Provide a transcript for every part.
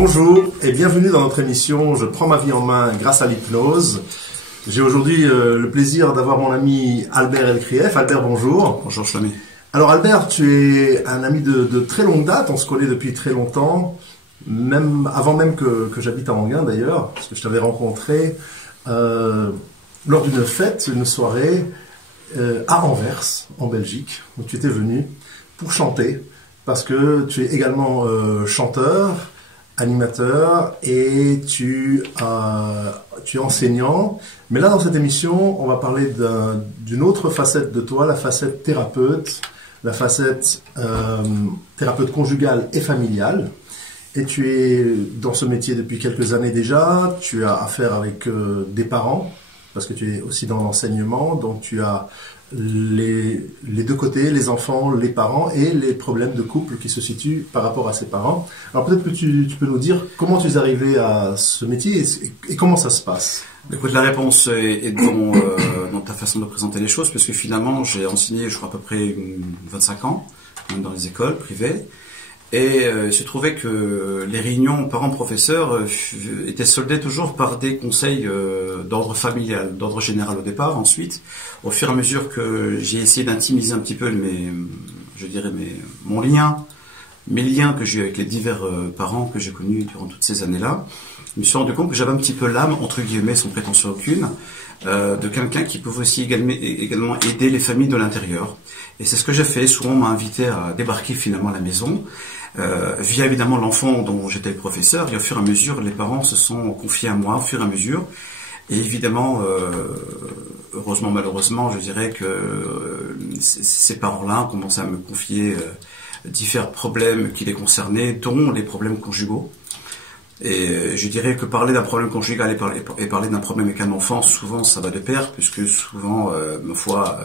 Bonjour et bienvenue dans notre émission Je prends ma vie en main grâce à l'hypnose. J'ai aujourd'hui le plaisir d'avoir mon ami Albert Elkrief. Albert, bonjour. Bonjour Chloé. Alors Albert, tu es un ami de très longue date, on se connaît depuis très longtemps, avant même que j'habite à Anguin d'ailleurs, parce que je t'avais rencontré lors d'une fête, une soirée à Anvers, en Belgique, où tu étais venu pour chanter, parce que tu es également chanteur, animateur et tu es enseignant. Mais là, dans cette émission, on va parler d'une autre facette de toi, la facette thérapeute, la facette thérapeute conjugale et familiale. Et tu es dans ce métier depuis quelques années déjà. Tu as affaire avec des parents, parce que tu es aussi dans l'enseignement. Donc tu as les deux côtés, les enfants, les parents et les problèmes de couple qui se situent par rapport à ces parents. Alors peut-être que tu peux nous dire comment tu es arrivé à ce métier et comment ça se passe. Écoute, la réponse est dans ta façon de présenter les choses, parce que finalement j'ai enseigné, je crois à peu près 25 ans dans les écoles privées. Et il se trouvait que les réunions parents-professeurs étaient soldées toujours par des conseils d'ordre familial, d'ordre général au départ. Ensuite, au fur et à mesure que j'ai essayé d'intimiser un petit peu mes liens que j'ai eu avec les divers parents que j'ai connus durant toutes ces années-là, je me suis rendu compte que j'avais un petit peu l'âme, entre guillemets, sans prétention aucune, de quelqu'un qui pouvait aussi également aider les familles de l'intérieur. Et c'est ce que j'ai fait. Souvent, on m'a invité à débarquer finalement à la maison, via évidemment l'enfant dont j'étais le professeur, et au fur et à mesure, les parents se sont confiés à moi au fur et à mesure. Et évidemment, heureusement, malheureusement, je dirais que ces parents-là ont commencé à me confier différents problèmes qui les concernaient, dont les problèmes conjugaux. Et je dirais que parler d'un problème conjugal et parler d'un problème avec un enfant, souvent ça va de pair, puisque souvent, ma foi,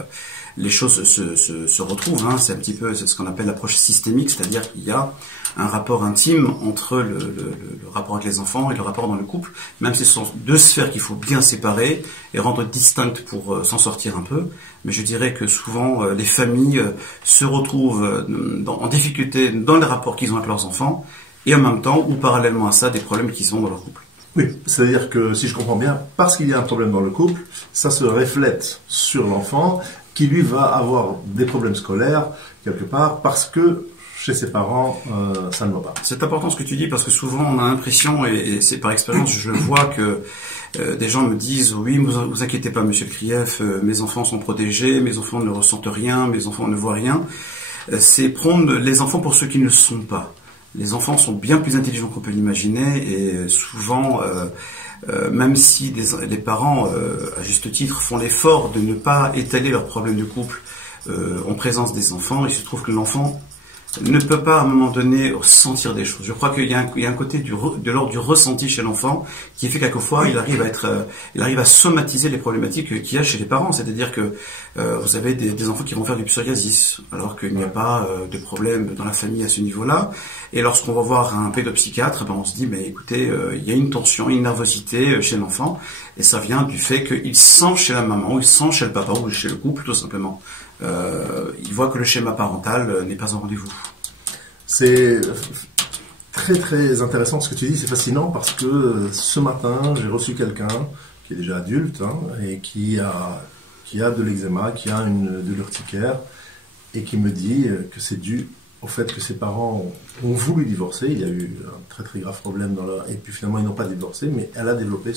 les choses se retrouvent. Hein. C'est ce qu'on appelle l'approche systémique, c'est-à-dire qu'il y a un rapport intime entre le rapport avec les enfants et le rapport dans le couple, même si ce sont deux sphères qu'il faut bien séparer et rendre distinctes pour s'en sortir un peu. Mais je dirais que souvent, les familles se retrouvent en difficulté dans les rapports qu'ils ont avec leurs enfants, et en même temps, ou parallèlement à ça, des problèmes qu'ils ont dans leur couple. Oui, c'est-à-dire que, si je comprends bien, parce qu'il y a un problème dans le couple, ça se reflète sur l'enfant, qui lui va avoir des problèmes scolaires, quelque part, parce que chez ses parents, ça ne va pas. C'est important ce que tu dis, parce que souvent on a l'impression, et c'est par expérience, je le vois, que des gens me disent « Oui, vous inquiétez pas, monsieur Elkrief, mes enfants sont protégés, mes enfants ne ressentent rien, mes enfants ne voient rien. » C'est prendre les enfants pour ceux qui ne le sont pas. Les enfants sont bien plus intelligents qu'on peut l'imaginer, et souvent, même si les parents, à juste titre, font l'effort de ne pas étaler leurs problèmes de couple en présence des enfants, il se trouve que l'enfant ne peut pas à un moment donné ressentir des choses. Je crois qu'il y a un côté de l'ordre du ressenti chez l'enfant qui fait quelquefois il arrive à somatiser les problématiques qu'il y a chez les parents. C'est-à-dire que vous avez des enfants qui vont faire du psoriasis alors qu'il n'y a pas de problème dans la famille à ce niveau-là. Et lorsqu'on va voir un pédopsychiatre, on se dit mais écoutez, il y a une tension, une nervosité chez l'enfant, et ça vient du fait qu'il sent chez la maman, ou il sent chez le papa, ou chez le couple tout simplement. Il voit que le schéma parental n'est pas en rendez-vous. C'est très très intéressant ce que tu dis, c'est fascinant parce que ce matin j'ai reçu quelqu'un qui est déjà adulte et qui a de l'eczéma, qui a de l'urticaire et qui me dit que c'est dû au fait que ses parents ont voulu divorcer. Il y a eu un très très grave problème et puis finalement ils n'ont pas divorcé, mais elle a développé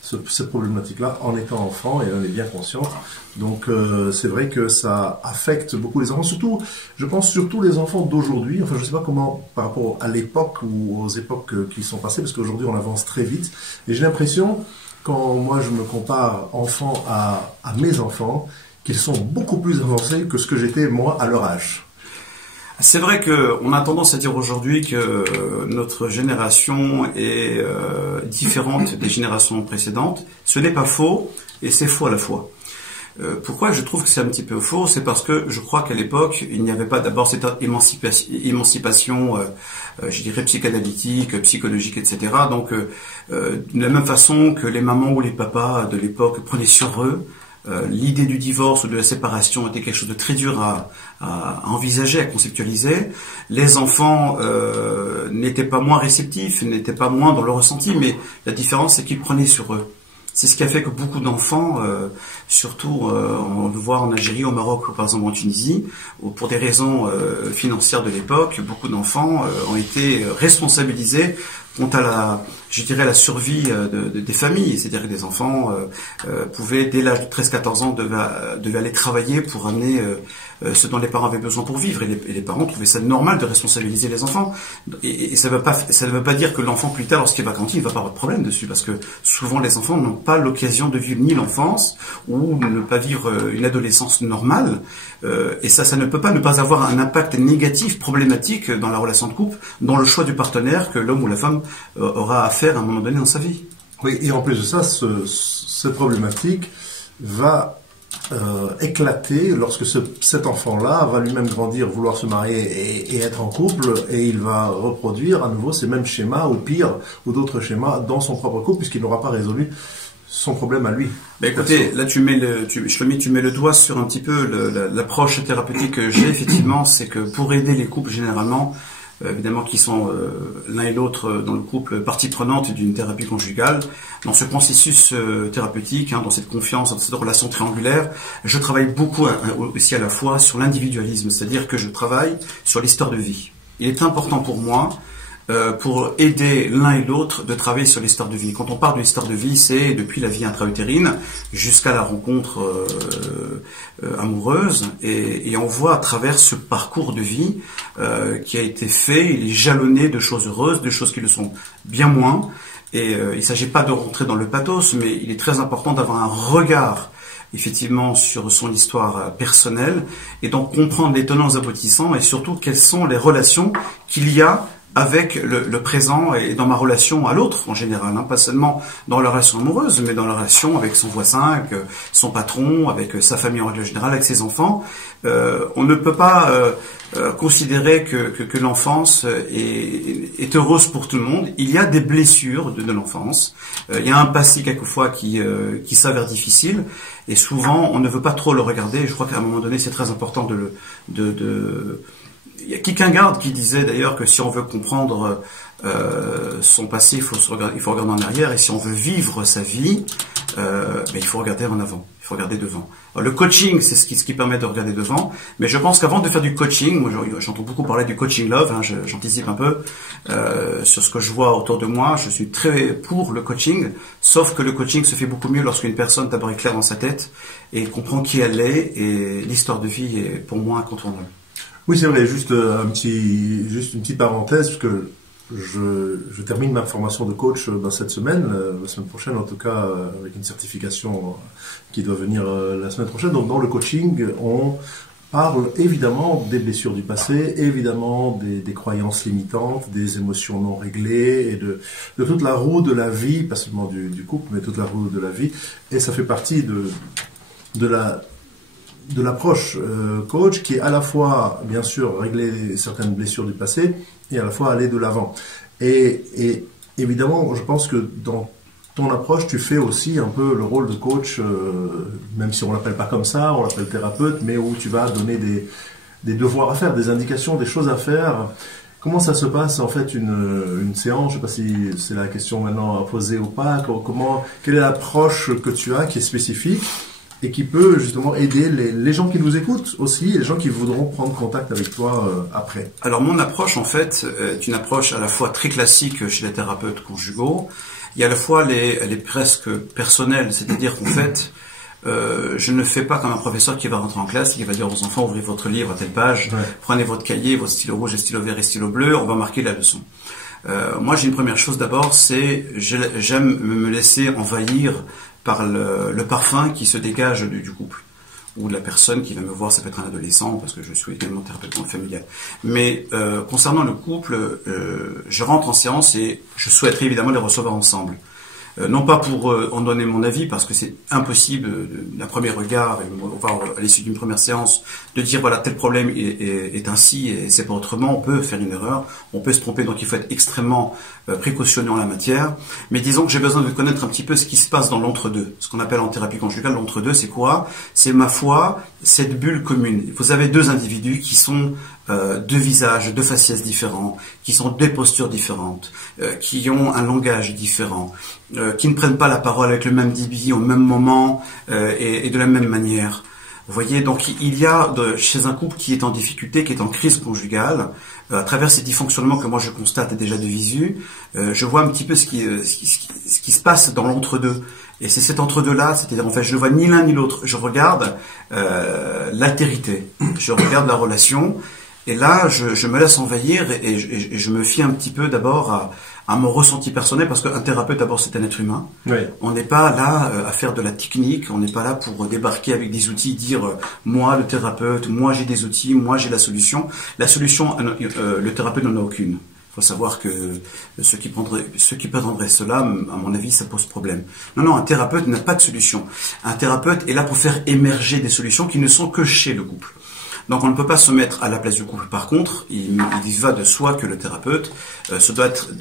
cette problématique-là en étant enfant, et elle en est bien consciente. Donc c'est vrai que ça affecte beaucoup les enfants, surtout, je pense surtout les enfants d'aujourd'hui. Enfin, je ne sais pas comment par rapport à l'époque ou aux époques qui sont passées, parce qu'aujourd'hui on avance très vite. Et j'ai l'impression, quand moi je me compare enfant à mes enfants, qu'ils sont beaucoup plus avancés que ce que j'étais moi à leur âge. C'est vrai qu'on a tendance à dire aujourd'hui que notre génération est différente des générations précédentes. Ce n'est pas faux, et c'est faux à la fois. Pourquoi je trouve que c'est un petit peu faux? C'est parce que je crois qu'à l'époque, il n'y avait pas d'abord cette émancipation, je dirais, psychanalytique, psychologique, etc. Donc, de la même façon que les mamans ou les papas de l'époque prenaient sur eux, l'idée du divorce ou de la séparation était quelque chose de très dur à envisager, à conceptualiser. Les enfants n'étaient pas moins réceptifs, n'étaient pas moins dans le ressenti, mais la différence c'est qu'ils prenaient sur eux. C'est ce qui a fait que beaucoup d'enfants, surtout on le voit en Algérie, au Maroc ou par exemple en Tunisie, où pour des raisons financières de l'époque, beaucoup d'enfants ont été responsabilisés quant à la survie des familles. C'est-à-dire que des enfants pouvaient, dès l'âge de 13-14 ans, devaient aller travailler pour amener ce dont les parents avaient besoin pour vivre. Et les parents trouvaient ça normal de responsabiliser les enfants. Et ça ne veut pas dire que l'enfant, plus tard, lorsqu'il va grandir, il va pas avoir de problème dessus. Parce que souvent, les enfants n'ont pas l'occasion de vivre ni l'enfance, ou ne pas vivre une adolescence normale. Et ça ne peut pas ne pas avoir un impact négatif, problématique dans la relation de couple, dans le choix du partenaire que l'homme ou la femme aura à faire à un moment donné dans sa vie. Oui, et en plus de ça, cette problématique va éclater lorsque cet enfant-là va lui-même grandir, vouloir se marier et être en couple, et il va reproduire à nouveau ces mêmes schémas, ou pire, ou d'autres schémas dans son propre couple, puisqu'il n'aura pas résolu son problème à lui. Ben écoutez, là tu mets le doigt sur un petit peu l'approche thérapeutique que j'ai. Effectivement, c'est que pour aider les couples généralement, évidemment qui sont l'un et l'autre dans le couple partie prenante d'une thérapie conjugale, dans ce processus thérapeutique, dans cette confiance, dans cette relation triangulaire, je travaille beaucoup aussi à la fois sur l'individualisme, c'est-à-dire que je travaille sur l'histoire de vie. Il est important pour moi, pour aider l'un et l'autre, de travailler sur l'histoire de vie. Quand on parle de l'histoire de vie, c'est depuis la vie intra-utérine jusqu'à la rencontre amoureuse, et on voit à travers ce parcours de vie qui a été fait, il est jalonné de choses heureuses, de choses qui le sont bien moins, et il ne s'agit pas de rentrer dans le pathos, mais il est très important d'avoir un regard effectivement sur son histoire personnelle, et donc comprendre les tenants aboutissants, et surtout quelles sont les relations qu'il y a avec le présent et dans ma relation à l'autre en général, pas seulement dans la relation amoureuse, mais dans la relation avec son voisin, avec son patron, avec sa famille en règle générale, avec ses enfants. On ne peut pas considérer que l'enfance est heureuse pour tout le monde. Il y a des blessures de l'enfance, il y a un passé quelquefois qui s'avère difficile, et souvent on ne veut pas trop le regarder. Je crois qu'à un moment donné c'est très important il y a Kierkegaard qui disait d'ailleurs que si on veut comprendre son passé, il faut regarder en arrière, et si on veut vivre sa vie, il faut regarder en avant, il faut regarder devant. Alors, le coaching, c'est ce qui permet de regarder devant, mais je pense qu'avant de faire du coaching, moi j'entends beaucoup parler du coaching love, j'anticipe un peu sur ce que je vois autour de moi. Je suis très pour le coaching, sauf que le coaching se fait beaucoup mieux lorsqu'une personne d'abord est claire dans sa tête et comprend qui elle est, et l'histoire de vie est pour moi incontournable. Oui, c'est vrai, juste une petite parenthèse, parce que je termine ma formation de coach cette semaine, la semaine prochaine en tout cas, avec une certification qui doit venir la semaine prochaine. Donc dans le coaching, on parle évidemment des blessures du passé, évidemment des croyances limitantes, des émotions non réglées, et de toute la roue de la vie, pas seulement du couple, mais toute la roue de la vie. Et ça fait partie de l'approche coach, qui est à la fois, bien sûr, régler certaines blessures du passé, et à la fois aller de l'avant. Et évidemment, je pense que dans ton approche, tu fais aussi un peu le rôle de coach, même si on l'appelle pas comme ça, on l'appelle thérapeute, mais où tu vas donner des devoirs à faire, des indications, des choses à faire. Comment ça se passe en fait une séance? Je ne sais pas si c'est la question maintenant à poser ou pas. Quelle est l'approche que tu as qui est spécifique et qui peut justement aider les gens qui nous écoutent aussi, et les gens qui voudront prendre contact avec toi après? Alors mon approche en fait est une approche à la fois très classique chez les thérapeutes conjugaux, et à la fois elle est presque personnelle, c'est-à-dire qu'en fait je ne fais pas comme un professeur qui va rentrer en classe et qui va dire aux enfants: ouvrez votre livre à telle page, prenez votre cahier, votre stylo rouge, et stylo vert et stylo bleu, on va marquer la leçon. Moi j'ai une première chose d'abord, c'est j'aime me laisser envahir par le parfum qui se dégage du couple, ou de la personne qui va me voir. Ça peut être un adolescent, parce que je suis également thérapeute familial. Mais concernant le couple, je rentre en séance et je souhaiterais évidemment les recevoir ensemble. non pas pour en donner mon avis, parce que c'est impossible d'un premier regard, voire à l'issue d'une première séance, de dire voilà tel problème est ainsi et c'est pas autrement. On peut faire une erreur, on peut se tromper, donc il faut être extrêmement précautionneux en la matière. Mais disons que j'ai besoin de connaître un petit peu ce qui se passe dans l'entre-deux. Ce qu'on appelle en thérapie conjugale l'entre-deux, c'est quoi? C'est ma foi, cette bulle commune. Vous avez deux individus qui sont deux visages, deux faciès différents, qui sont deux postures différentes, qui ont un langage différent, qui ne prennent pas la parole avec le même débit au même moment et de la même manière. Vous voyez, donc il y a chez un couple qui est en difficulté, qui est en crise conjugale, à travers ces dysfonctionnements que moi je constate déjà de visu, je vois un petit peu ce qui se passe dans l'entre-deux. Et c'est cet entre-deux-là, c'est-à-dire en fait je ne vois ni l'un ni l'autre, je regarde l'altérité, je regarde la relation, et là je me laisse envahir et je me fie un petit peu d'abord à mon ressenti personnel, parce qu'un thérapeute d'abord c'est un être humain. Oui. On n'est pas là à faire de la technique, on n'est pas là pour débarquer avec des outils, dire moi le thérapeute, moi j'ai des outils, moi j'ai la solution. La solution, le thérapeute n'en a aucune. Il faut savoir que ceux qui prétendraient cela, à mon avis, ça pose problème. Non, un thérapeute n'a pas de solution. Un thérapeute est là pour faire émerger des solutions qui ne sont que chez le couple. Donc on ne peut pas se mettre à la place du couple. Par contre, il va de soi que le thérapeute se doit être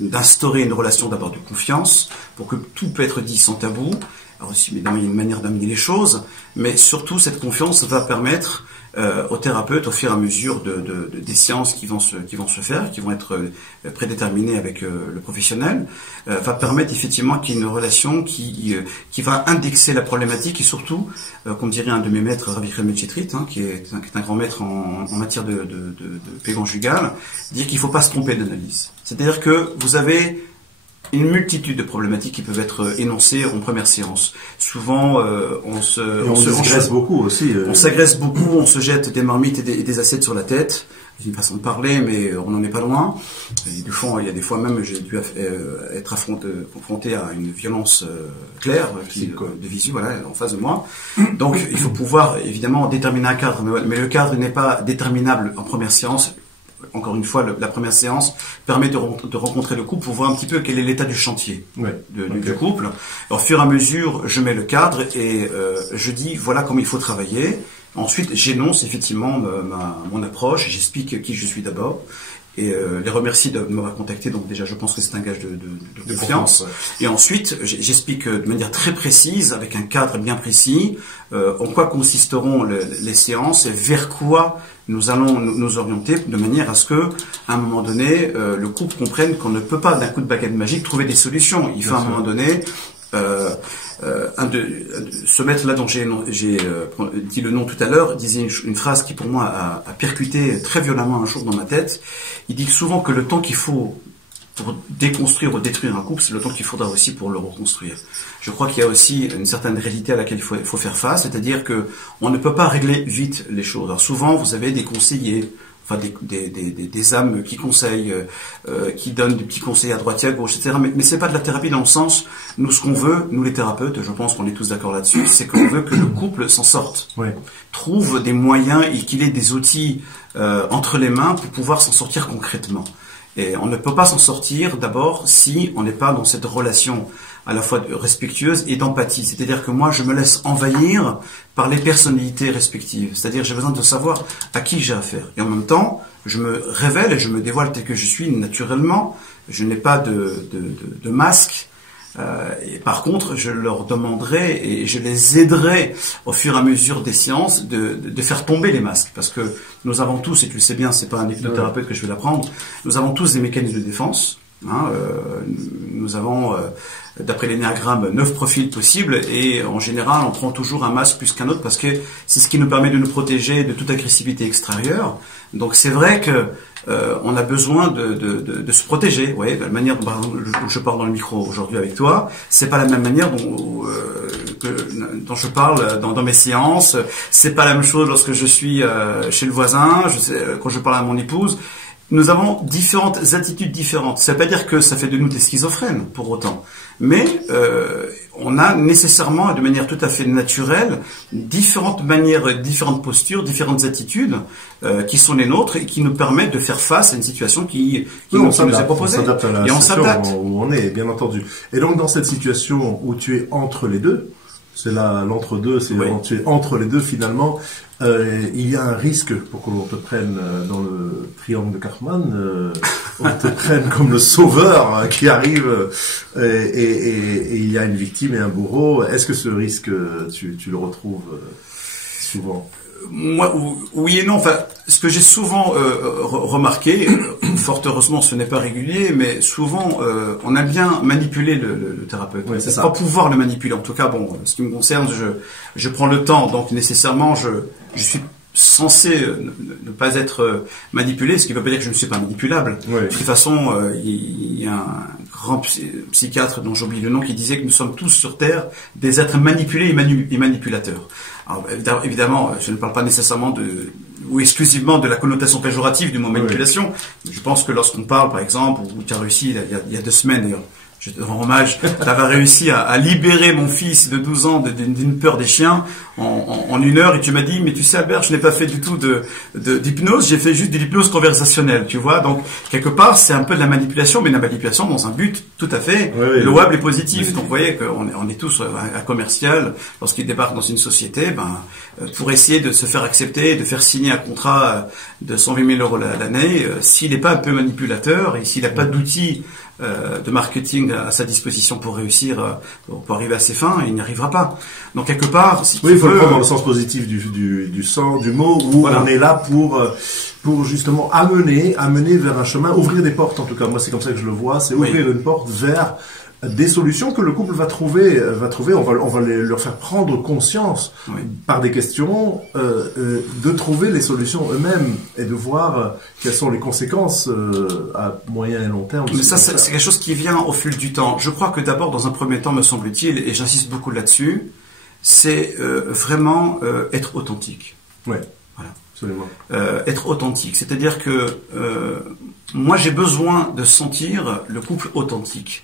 d'instaurer une relation d'abord de confiance, pour que tout peut être dit sans tabou. Alors aussi, évidemment, il y a une manière d'amener les choses, mais surtout cette confiance va permettre au thérapeute, au fur et à mesure des séances qui vont se faire, qui vont être prédéterminées avec le professionnel, va permettre effectivement qu'il y ait une relation qui va indexer la problématique et surtout, comme dirait un de mes maîtres, Rabbi Clement Chetrit, qui est un grand maître en matière de paix conjugale, dire qu'il ne faut pas se tromper d'analyse. C'est-à-dire que vous avez une multitude de problématiques qui peuvent être énoncées en première séance. Souvent, on s'agresse beaucoup aussi. On s'agresse beaucoup, on se jette des marmites et des assiettes sur la tête. C'est une façon de parler, mais on n'en est pas loin. Et du fond, il y a des fois même, j'ai dû être confronté à une violence claire, de visu, voilà, en face de moi. Donc, il faut pouvoir, évidemment, déterminer un cadre. Mais le cadre n'est pas déterminable en première séance. Encore une fois, la première séance permet de rencontrer le couple pour voir un petit peu quel est l'état du chantier du couple. Au fur et à mesure, je mets le cadre et je dis voilà comment il faut travailler. Ensuite, j'énonce effectivement mon approche, j'explique qui je suis d'abord et les remercie de m'avoir contacté. Donc déjà, je pense que c'est un gage de confiance. Et ensuite, j'explique de manière très précise, avec un cadre bien précis, en quoi consisteront les séances et vers quoi nous allons nous orienter, de manière à ce que, à un moment donné, le couple comprenne qu'on ne peut pas d'un coup de baguette magique trouver des solutions. Il faut à un moment donné ce maître-là dont j'ai dit le nom tout à l'heure disait une phrase qui pour moi a percuté très violemment un jour dans ma tête. Il dit souvent que le temps qu'il faut pour déconstruire ou détruire un couple, c'est le temps qu'il faudra aussi pour le reconstruire. Je crois qu'il y a aussi une certaine réalité à laquelle il faut faire face, c'est-à-dire que on ne peut pas régler vite les choses. Alors souvent, vous avez des conseillers, enfin des âmes qui conseillent, qui donnent des petits conseils à droite et à gauche, etc. Mais c'est pas de la thérapie dans le sens, nous ce qu'on veut, nous les thérapeutes, je pense qu'on est tous d'accord là-dessus, c'est qu'on veut que le couple s'en sorte, trouve des moyens et qu'il ait des outils entre les mains pour pouvoir s'en sortir concrètement. Et on ne peut pas s'en sortir d'abord si on n'est pas dans cette relation à la fois respectueuse et d'empathie. C'est-à-dire que moi, je me laisse envahir par les personnalités respectives. C'est-à-dire j'ai besoin de savoir à qui j'ai affaire. Et en même temps, je me révèle et je me dévoile tel que je suis naturellement. Je n'ai pas de masque. Et par contre, je leur demanderai et je les aiderai au fur et à mesure des séances de faire tomber les masques, parce que nous avons tous, et tu le sais bien, c'est pas un hypnothérapeute que je vais l'apprendre, nous avons tous des mécanismes de défense. Nous avons, d'après l'énéagramme, 9 profils possibles et en général, on prend toujours un masque plus qu'un autre parce que c'est ce qui nous permet de nous protéger de toute agressivité extérieure. Donc c'est vrai que on a besoin de se protéger. Ouais, de la manière dont, par exemple, je parle dans le micro aujourd'hui avec toi, c'est pas la même manière dont je parle dans mes séances. C'est pas la même chose lorsque je suis chez le voisin, quand je parle à mon épouse. nous avons différentes attitudes différentes. Ça ne veut pas dire que ça fait de nous des schizophrènes, pour autant. Mais on a nécessairement, de manière tout à fait naturelle, différentes manières, différentes postures, différentes attitudes qui sont les nôtres et qui nous permettent de faire face à une situation qui nous est proposée. On s'adapte à la situation où on est, bien entendu. Et donc, dans cette situation où tu es entre les deux, c'est là l'entre-deux, c'est tu es entre les deux finalement, il y a un risque pour qu'on te prenne dans le triangle de Karpman, on te prenne comme le sauveur qui arrive et il y a une victime et un bourreau. Est-ce que ce risque, tu le retrouves souvent? Moi, oui et non. Enfin, ce que j'ai souvent remarqué, fort heureusement, ce n'est pas régulier, mais souvent, on a bien manipulé le thérapeute. Oui, c'est pas pouvoir le manipuler. En tout cas, bon, ce qui me concerne, je prends le temps, donc nécessairement, je suis censé ne pas être manipulé, ce qui ne veut pas dire que je ne suis pas manipulable. Oui. De toute façon, il y a un grand psychiatre dont j'oublie le nom qui disait que nous sommes tous sur Terre des êtres manipulés et manipulateurs. Alors, évidemment, je ne parle pas nécessairement ou exclusivement de la connotation péjorative du mot manipulation. Je pense que lorsqu'on parle, par exemple, où tu as réussi, il y a 2 semaines d'ailleurs, je te rends hommage, tu avais réussi à libérer mon fils de 12 ans d'une peur des chiens en 1 heure, et tu m'as dit, mais tu sais Albert, je n'ai pas fait du tout d'hypnose, j'ai fait juste de l'hypnose conversationnelle, tu vois. Donc, quelque part, c'est un peu de la manipulation, mais de la manipulation dans un but tout à fait louable et positif. Donc, vous voyez qu'on est tous un commercial, lorsqu'il débarque dans une société, pour essayer de se faire accepter, de faire signer un contrat de 120 000 € l'année, s'il n'est pas un peu manipulateur et s'il n'a pas d'outils de marketing à sa disposition pour réussir, pour arriver à ses fins, il n'y arrivera pas. Donc quelque part, il faut le prendre dans le sens positif du mot, où on est là pour justement amener vers un chemin, ouvrir des portes en tout cas. Moi, c'est comme ça que je le vois, c'est ouvrir une porte vers des solutions que le couple va trouver. On va leur faire prendre conscience par des questions, de trouver les solutions eux-mêmes et de voir quelles sont les conséquences à moyen et long terme. Mais ça, c'est quelque chose qui vient au fil du temps. Je crois que d'abord, dans un premier temps, me semble-t-il, et j'insiste beaucoup là-dessus, c'est vraiment être authentique. Oui, voilà, absolument. Être authentique, c'est-à-dire que moi, j'ai besoin de sentir le couple authentique.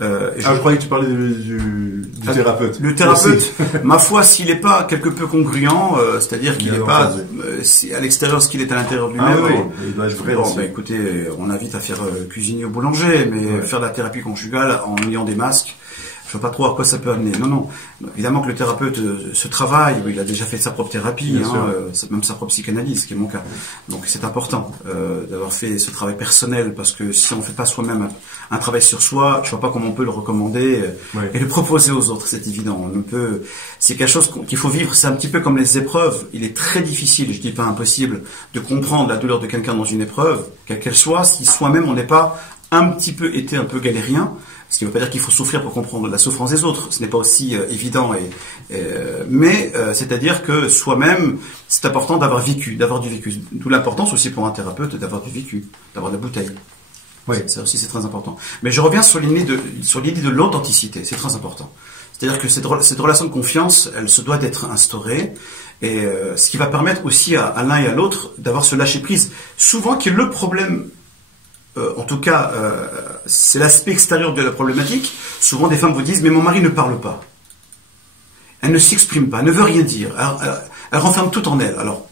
Je croyais que tu parlais du thérapeute. Le thérapeute, ma foi, s'il n'est pas quelque peu congruent, c'est-à-dire qu'il n'est pas à l'extérieur ce qu'il est à l'intérieur de lui-même. Il doit être vrai. Écoutez, on invite à faire cuisiner au boulanger, mais faire de la thérapie conjugale en ayant des masques, je vois pas trop à quoi ça peut amener. Non. Évidemment que le thérapeute se travaille, il a déjà fait sa propre thérapie, même sa propre psychanalyse, ce qui est mon cas. Donc c'est important d'avoir fait ce travail personnel, parce que si on ne fait pas soi-même un travail sur soi, je vois pas comment on peut le recommander et le proposer aux autres. C'est évident. C'est quelque chose qu'il faut vivre. C'est un petit peu comme les épreuves. Il est très difficile, je dis pas impossible, de comprendre la douleur de quelqu'un dans une épreuve, quelle qu'elle soit, si soi-même on n'est pas un peu galérien. Ce qui ne veut pas dire qu'il faut souffrir pour comprendre la souffrance des autres. Ce n'est pas aussi évident. Mais c'est-à-dire que soi-même, c'est important d'avoir du vécu. D'où l'importance aussi pour un thérapeute d'avoir du vécu, d'avoir de la bouteille. Oui. Ça aussi, c'est très important. Mais je reviens sur l'idée de l'authenticité. C'est très important. C'est-à-dire que cette relation de confiance, elle se doit d'être instaurée. Et ce qui va permettre aussi à l'un et à l'autre d'avoir ce lâcher-prise. Souvent, qui est le problème. En tout cas, c'est l'aspect extérieur de la problématique. Souvent, des femmes vous disent « mais mon mari ne parle pas. Elle ne s'exprime pas, elle ne veut rien dire. Elle renferme tout en elle. » Alors,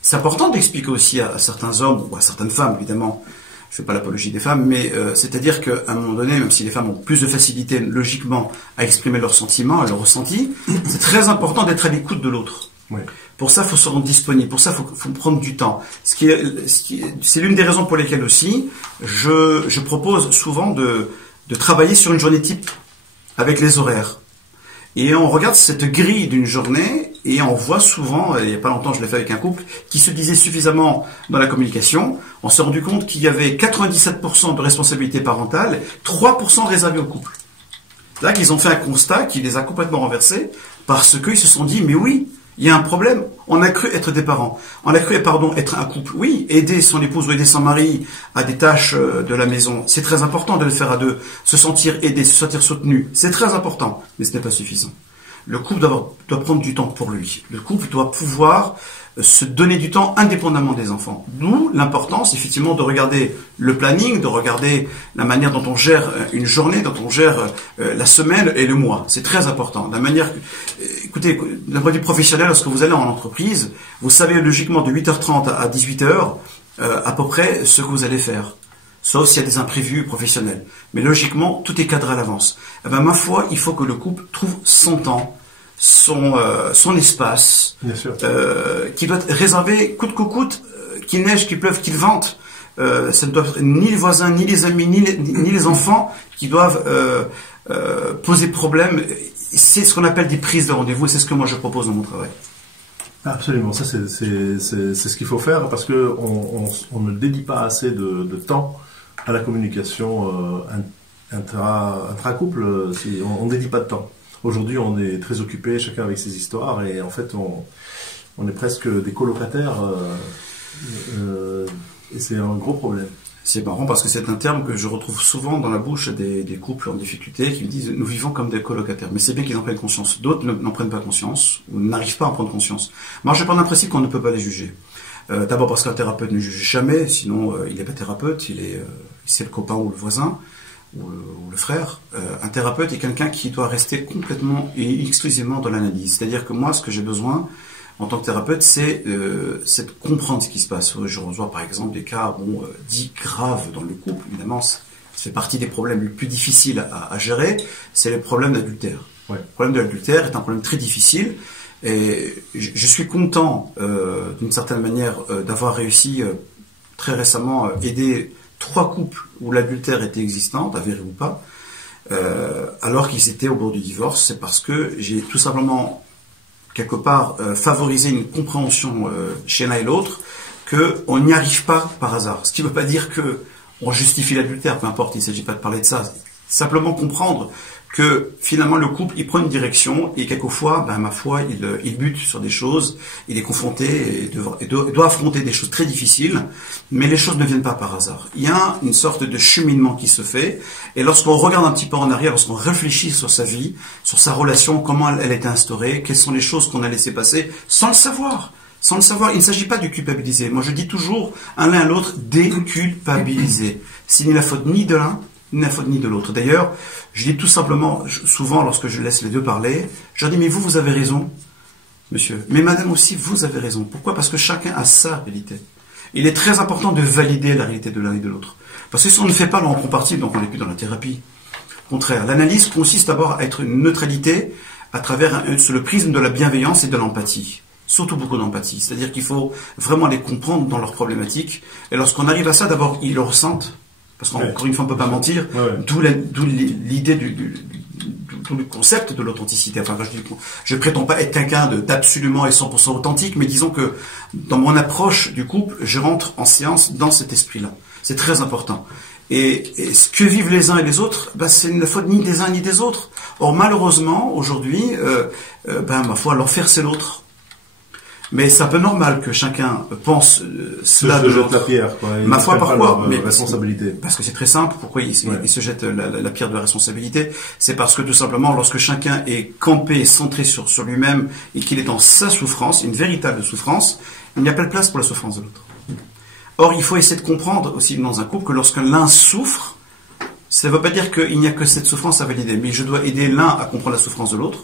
c'est important d'expliquer aussi à certains hommes, ou à certaines femmes, évidemment, je ne fais pas l'apologie des femmes, mais c'est-à-dire qu'à un moment donné, même si les femmes ont plus de facilité, logiquement, à exprimer leurs sentiments, leurs ressentis, c'est très important d'être à l'écoute de l'autre. Oui. Pour ça, il faut se rendre disponible. Pour ça, il faut prendre du temps. C'est l'une des raisons pour lesquelles aussi, je propose souvent de travailler sur une journée type avec les horaires. Et on regarde cette grille d'une journée et on voit souvent, il n'y a pas longtemps, je l'ai fait avec un couple, qui se disait suffisamment dans la communication. On s'est rendu compte qu'il y avait 97% de responsabilité parentale, 3% réservés au couple. Là, qu'ils ont fait un constat qui les a complètement renversés parce qu'ils se sont dit, mais oui, il y a un problème. On a cru être des parents. On a cru, être un couple. Oui, aider son épouse ou aider son mari à des tâches de la maison. C'est très important de le faire à deux. Se sentir aidé, se sentir soutenu. C'est très important. Mais ce n'est pas suffisant. le couple doit prendre du temps pour lui. Le couple doit pouvoir se donner du temps indépendamment des enfants. D'où l'importance, effectivement, de regarder le planning, de regarder la manière dont on gère une journée, dont on gère la semaine et le mois. C'est très important. La manière, écoutez, d'un point de vue professionnel, lorsque vous allez en entreprise, vous savez logiquement de 8h30 à 18h à peu près ce que vous allez faire. Sauf s'il y a des imprévus professionnels. Mais logiquement, tout est cadré à l'avance. Eh ben, ma foi, il faut que le couple trouve son temps, son espace, qui doit être réservé coûte que coûte, qu'il neige, qu'il pleuve, qu'il vente. Ça ne doit être ni les voisins, ni les amis, ni les enfants qui doivent poser problème. C'est ce qu'on appelle des prises de rendez-vous, et c'est ce que moi je propose dans mon travail. Absolument, ça c'est ce qu'il faut faire, parce que on ne dédie pas assez de temps à la communication intra-couple. Si on ne dédie pas de temps. Aujourd'hui, on est très occupé, chacun avec ses histoires, et en fait, on est presque des colocataires, et c'est un gros problème. C'est marrant parce que c'est un terme que je retrouve souvent dans la bouche des couples en difficulté qui me disent « nous vivons comme des colocataires ». Mais c'est bien qu'ils en prennent conscience. D'autres n'en prennent pas conscience ou n'arrivent pas à en prendre conscience. Moi, je pars d'un principe qu'on ne peut pas les juger. D'abord parce qu'un thérapeute ne juge jamais, sinon il n'est pas thérapeute, c'est le copain ou le voisin ou le frère. Un thérapeute est quelqu'un qui doit rester complètement et exclusivement dans l'analyse. C'est-à-dire que moi, ce que j'ai besoin en tant que thérapeute, c'est de comprendre ce qui se passe. Je reçois par exemple des cas dits graves dans le couple. Évidemment, ça fait partie des problèmes les plus difficiles à gérer. C'est le problème d'adultère. Ouais. Le problème de l'adultère est un problème très difficile. Et je suis content, d'une certaine manière, d'avoir réussi très récemment aider 3 couples où l'adultère était existante, avéré ou pas, alors qu'ils étaient au bord du divorce. C'est parce que j'ai tout simplement quelque part favoriser une compréhension chez l'un et l'autre qu'on n'y arrive pas par hasard. Ce qui ne veut pas dire que on justifie l'adultère, peu importe, il ne s'agit pas de parler de ça. Simplement comprendre que finalement le couple il prend une direction et quelquefois, ma foi, il bute sur des choses, il est confronté et doit affronter des choses très difficiles, mais les choses ne viennent pas par hasard. Il y a une sorte de cheminement qui se fait, et lorsqu'on regarde un petit peu en arrière, lorsqu'on réfléchit sur sa vie, sur sa relation, comment elle a été instaurée, quelles sont les choses qu'on a laissées passer, sans le savoir. Sans le savoir, il ne s'agit pas de culpabiliser. Moi je dis toujours, à l'un à l'autre, déculpabiliser. C'est ni la faute ni de l'un, ni la faute ni de l'autre. D'ailleurs, je dis tout simplement, souvent lorsque je laisse les deux parler, je leur dis, mais vous avez raison, monsieur. Mais madame aussi, vous avez raison. Pourquoi? Parce que chacun a sa réalité. Il est très important de valider la réalité de l'un et de l'autre. Parce que si on ne fait pas, on prend parti, donc on n'est plus dans la thérapie. Au contraire, l'analyse consiste d'abord à être une neutralité à travers sur le prisme de la bienveillance et de l'empathie. Surtout beaucoup d'empathie. C'est-à-dire qu'il faut vraiment les comprendre dans leurs problématiques. Et lorsqu'on arrive à ça, d'abord, ils le ressentent. Parce qu'encore une fois, on ne peut pas mentir. D'où l'idée tout le concept de l'authenticité. Enfin, je prétends pas être quelqu'un d'absolument et 100% authentique, mais disons que dans mon approche du couple, je rentre en séance dans cet esprit-là. C'est très important. Et ce que vivent les uns et les autres, c'est une faute ni des uns ni des autres. Or, malheureusement, aujourd'hui, ma foi, l'enfer, c'est l'autre. Mais c'est un peu normal que chacun pense cela de l'autre. La pierre, quoi. Ma foi, pourquoi? Mais responsabilité. Parce que c'est très simple. Pourquoi il se jette la pierre de la responsabilité? C'est parce que tout simplement, lorsque chacun est campé et centré sur lui-même et qu'il est dans sa souffrance, une véritable souffrance, il n'y a pas de place pour la souffrance de l'autre. Or, il faut essayer de comprendre aussi dans un couple que lorsque l'un souffre, ça ne veut pas dire qu'il n'y a que cette souffrance à valider, mais je dois aider l'un à comprendre la souffrance de l'autre,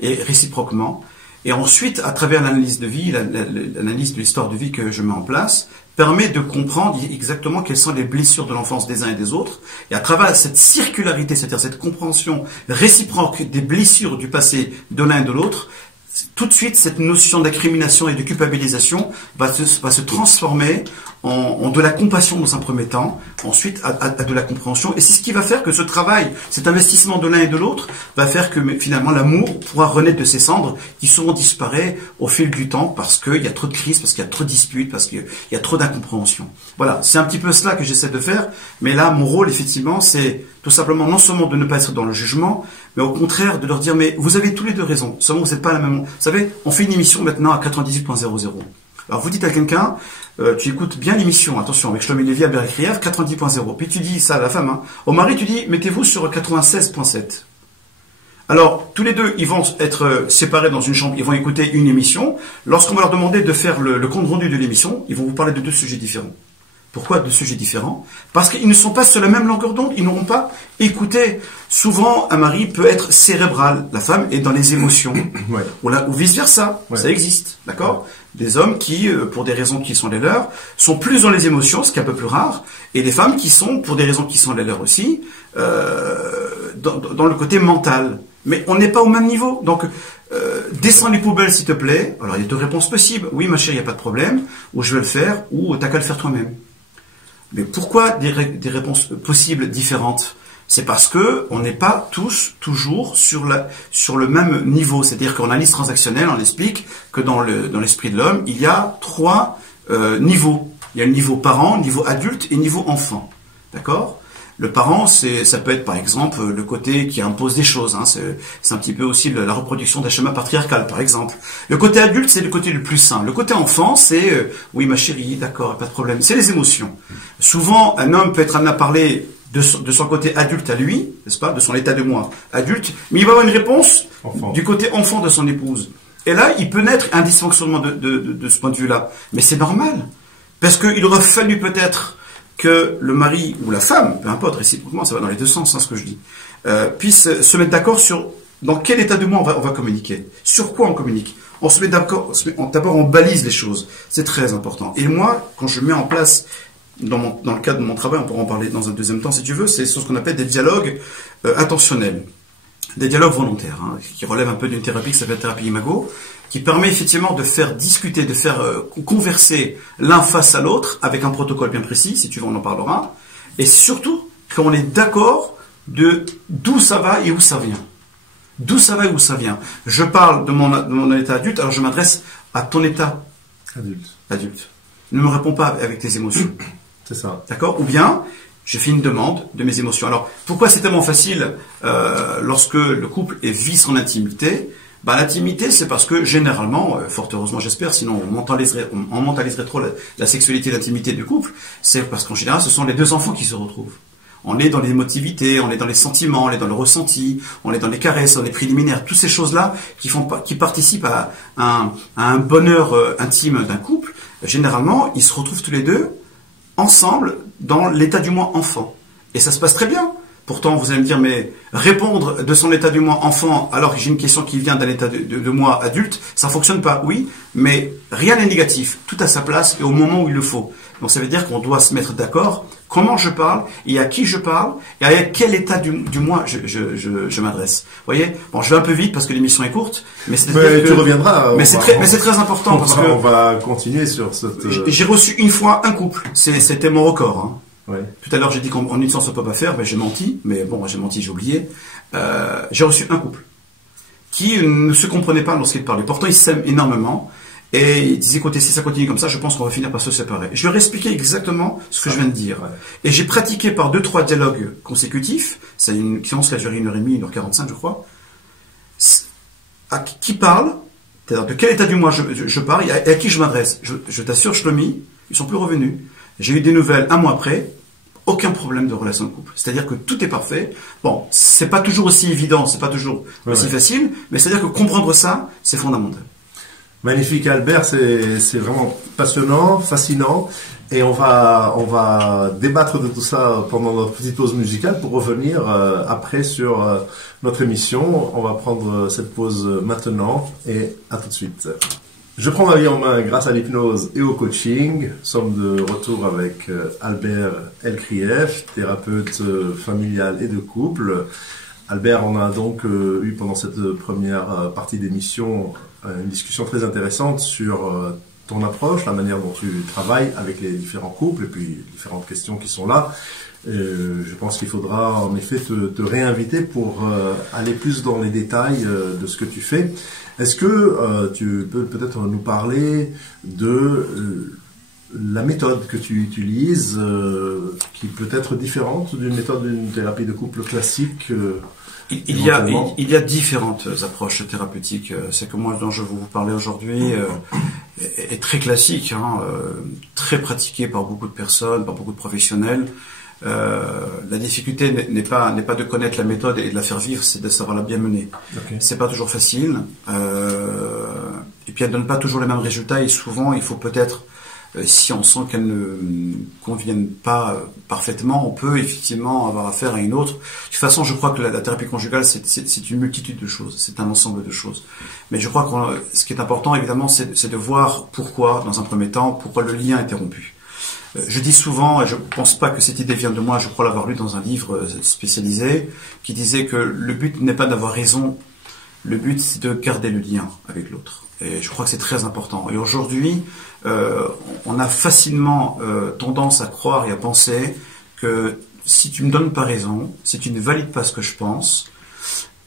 et réciproquement. Et ensuite, à travers l'analyse de vie, l'analyse de l'histoire de vie que je mets en place, permet de comprendre exactement quelles sont les blessures de l'enfance des uns et des autres. Et à travers cette circularité, c'est-à-dire cette compréhension réciproque des blessures du passé de l'un et de l'autre, tout de suite, cette notion d'incrimination et de culpabilisation va se transformer en de la compassion dans un premier temps, ensuite à de la compréhension. Et c'est ce qui va faire que ce travail, cet investissement de l'un et de l'autre, va faire que finalement l'amour pourra renaître de ses cendres qui souvent disparaît au fil du temps parce qu'il y a trop de crises, parce qu'il y a trop de disputes, parce qu'il y a trop d'incompréhension. Voilà, c'est un petit peu cela que j'essaie de faire. Mais là, mon rôle, effectivement, c'est tout simplement non seulement de ne pas être dans le jugement, mais au contraire de leur dire, mais vous avez tous les deux raison, seulement vous n'êtes pas à la même... Vous savez, on fait une émission maintenant à 98.00. Alors vous dites à quelqu'un, tu écoutes bien l'émission, attention, avec Shlomi Lévi à Berry-Krief, 90.0. Puis tu dis ça à la femme, hein. Au mari, tu dis, mettez-vous sur 96.7. Alors, tous les deux, ils vont être séparés dans une chambre, ils vont écouter une émission. Lorsqu'on va leur demander de faire le compte rendu de l'émission, ils vont vous parler de deux sujets différents. Pourquoi deux sujets différents? Parce qu'ils ne sont pas sur la même longueur d'onde, ils n'auront pas écouté. Souvent, un mari peut être cérébral, la femme est dans les émotions, Ouais. ou vice-versa, Ouais. ça existe, d'accord? Des hommes qui, pour des raisons qui sont les leurs, sont plus dans les émotions, ce qui est un peu plus rare, et des femmes qui sont, pour des raisons qui sont les leurs aussi, dans le côté mental. Mais on n'est pas au même niveau, donc descends les poubelles s'il te plaît. Alors il y a deux réponses possibles, oui ma chérie, il n'y a pas de problème, ou je vais le faire, ou t'as qu'à le faire toi-même. Mais pourquoi des réponses possibles différentes? C'est parce que on n'est pas tous toujours sur le même niveau. C'est-à-dire qu'en analyse transactionnelle, on explique que dans l'esprit de l'homme, il y a trois niveaux. Il y a le niveau parent, niveau adulte et niveau enfant. D'accord? Le parent, ça peut être par exemple le côté qui impose des choses. Hein. C'est un petit peu aussi la reproduction d'un schéma patriarcal, par exemple. Le côté adulte, c'est le côté le plus sain. Le côté enfant, c'est oui ma chérie, d'accord, pas de problème. C'est les émotions. Souvent, un homme peut être amené à parler de son côté adulte à lui, n'est-ce pas, de son état de moi adulte, mais il va avoir une réponse du côté enfant de son épouse. Et là, il peut naître un dysfonctionnement de ce point de vue-là. Mais c'est normal. Parce qu'il aurait fallu peut-être que le mari ou la femme, peu importe, réciproquement, ça va dans les deux sens, hein, ce que je dis, puisse se mettre d'accord sur dans quel état de moi on va communiquer. Sur quoi on communique. On se met d'accord, d'abord on balise les choses. C'est très important. Et moi, quand je mets en place, dans le cadre de mon travail, on pourra en parler dans un deuxième temps si tu veux, c'est ce qu'on appelle des dialogues intentionnels. Des dialogues volontaires, hein, qui relèvent un peu d'une thérapie qui s'appelle thérapie Imago, qui permet effectivement de faire discuter, de faire converser l'un face à l'autre avec un protocole bien précis, si tu veux on en parlera, et surtout qu'on est d'accord de d'où ça va et où ça vient. D'où ça va et où ça vient. Je parle de mon état adulte, alors je m'adresse à ton état adulte. Ne me réponds pas avec tes émotions. C'est ça. D'accord? Ou bien, je fais une demande de mes émotions. Alors, pourquoi c'est tellement facile lorsque le couple vit son intimité? L'intimité, c'est parce que généralement, fort heureusement j'espère, sinon on mentaliserait trop la sexualité et l'intimité du couple, c'est parce qu'en général, ce sont les deux enfants qui se retrouvent. On est dans l'émotivité, on est dans les sentiments, on est dans le ressenti, on est dans les caresses, on est préliminaires, toutes ces choses-là qui participent à un bonheur intime d'un couple. Généralement, ils se retrouvent tous les deux ensemble dans l'état du moi enfant. Et ça se passe très bien. Pourtant, vous allez me dire, mais répondre de son état du moi enfant alors que j'ai une question qui vient d'un état de moi adulte, ça fonctionne pas, oui, mais rien n'est négatif. Tout à sa place et au moment où il le faut. Donc ça veut dire qu'on doit se mettre d'accord comment je parle et à qui je parle et à quel état du moi je m'adresse. Vous voyez? Bon, je vais un peu vite parce que l'émission est courte, mais tu reviendras. Mais c'est très important parce que on va continuer sur cette. J'ai reçu une fois un couple. C'était mon record. Hein. Ouais. Tout à l'heure, j'ai dit qu'en une séance, on ne peut pas faire, mais j'ai menti. Mais bon, j'ai menti, j'ai oublié. J'ai reçu un couple qui ne se comprenait pas lorsqu'ils parlaient. Pourtant, ils s'aiment énormément. Et ils disaient, écoutez, si ça continue comme ça, je pense qu'on va finir par se séparer. Je leur ai expliqué exactement ce que je viens de dire. Ouais. Et j'ai pratiqué par 2-3 dialogues consécutifs. C'est une séance qui a duré 1h30, 1h45, je crois. À qui parle, c'est-à-dire de quel état du moi je parle et à qui je m'adresse. Je t'assure, Shlomi, ils sont plus revenus. J'ai eu des nouvelles un mois après. Aucun problème de relation de couple. C'est-à-dire que tout est parfait. Bon, c'est pas toujours aussi évident, c'est pas toujours aussi facile, mais c'est-à-dire que comprendre ça, c'est fondamental. Magnifique Albert, c'est vraiment passionnant, fascinant, et on va débattre de tout ça pendant notre petite pause musicale pour revenir après sur notre émission. On va prendre cette pause maintenant et à tout de suite. Je prends ma vie en main grâce à l'hypnose et au coaching. Nous sommes de retour avec Albert Elkrief, thérapeute familial et de couple. Albert, on a donc eu pendant cette première partie d'émission une discussion très intéressante sur ton approche, la manière dont tu travailles avec les différents couples et puis les différentes questions qui sont là. Je pense qu'il faudra en effet te réinviter pour aller plus dans les détails de ce que tu fais. Est-ce que tu peux peut-être nous parler de la méthode que tu utilises, qui peut être différente d'une méthode d'une thérapie de couple classique il y a différentes approches thérapeutiques. C'est que moi, dont je vais vous parler aujourd'hui, est très classique, hein, très pratiqué par beaucoup de personnes, par beaucoup de professionnels. La difficulté n'est pas de connaître la méthode et de la faire vivre, c'est de savoir la bien mener. Okay. C'est pas toujours facile. Et puis elle donne pas toujours les mêmes résultats et souvent il faut peut-être, si on sent qu'elle ne convienne pas parfaitement, on peut effectivement avoir affaire à une autre. De toute façon, je crois que la thérapie conjugale, c'est une multitude de choses, c'est un ensemble de choses. Mais je crois que ce qui est important, évidemment, c'est de voir pourquoi, dans un premier temps, pourquoi le lien a été rompu. Je dis souvent, et je pense pas que cette idée vient de moi, je crois l'avoir lu dans un livre spécialisé, qui disait que le but n'est pas d'avoir raison, le but c'est de garder le lien avec l'autre. Et je crois que c'est très important. Et aujourd'hui, on a facilement tendance à croire et à penser que si tu me donnes pas raison, si tu ne valides pas ce que je pense,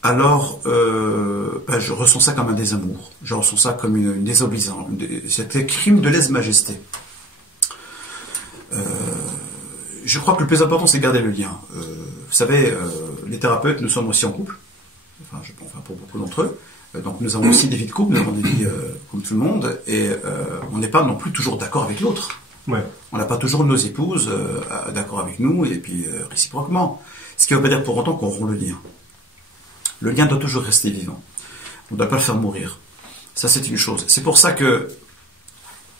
alors je ressens ça comme un désamour. Je ressens ça comme une désobéissance. C'est un crime de lèse-majesté. Je crois que le plus important, c'est garder le lien. Vous savez, les thérapeutes, nous sommes aussi en couple. Enfin, je pense pour beaucoup d'entre eux. Donc nous avons aussi des vies de couple, nous avons des vies comme tout le monde, et on n'est pas non plus toujours d'accord avec l'autre. Ouais. On n'a pas toujours nos épouses d'accord avec nous, et puis réciproquement. Ce qui ne veut pas dire pour autant qu'on rompt le lien. Le lien doit toujours rester vivant. On ne doit pas le faire mourir. Ça, c'est une chose. C'est pour ça que,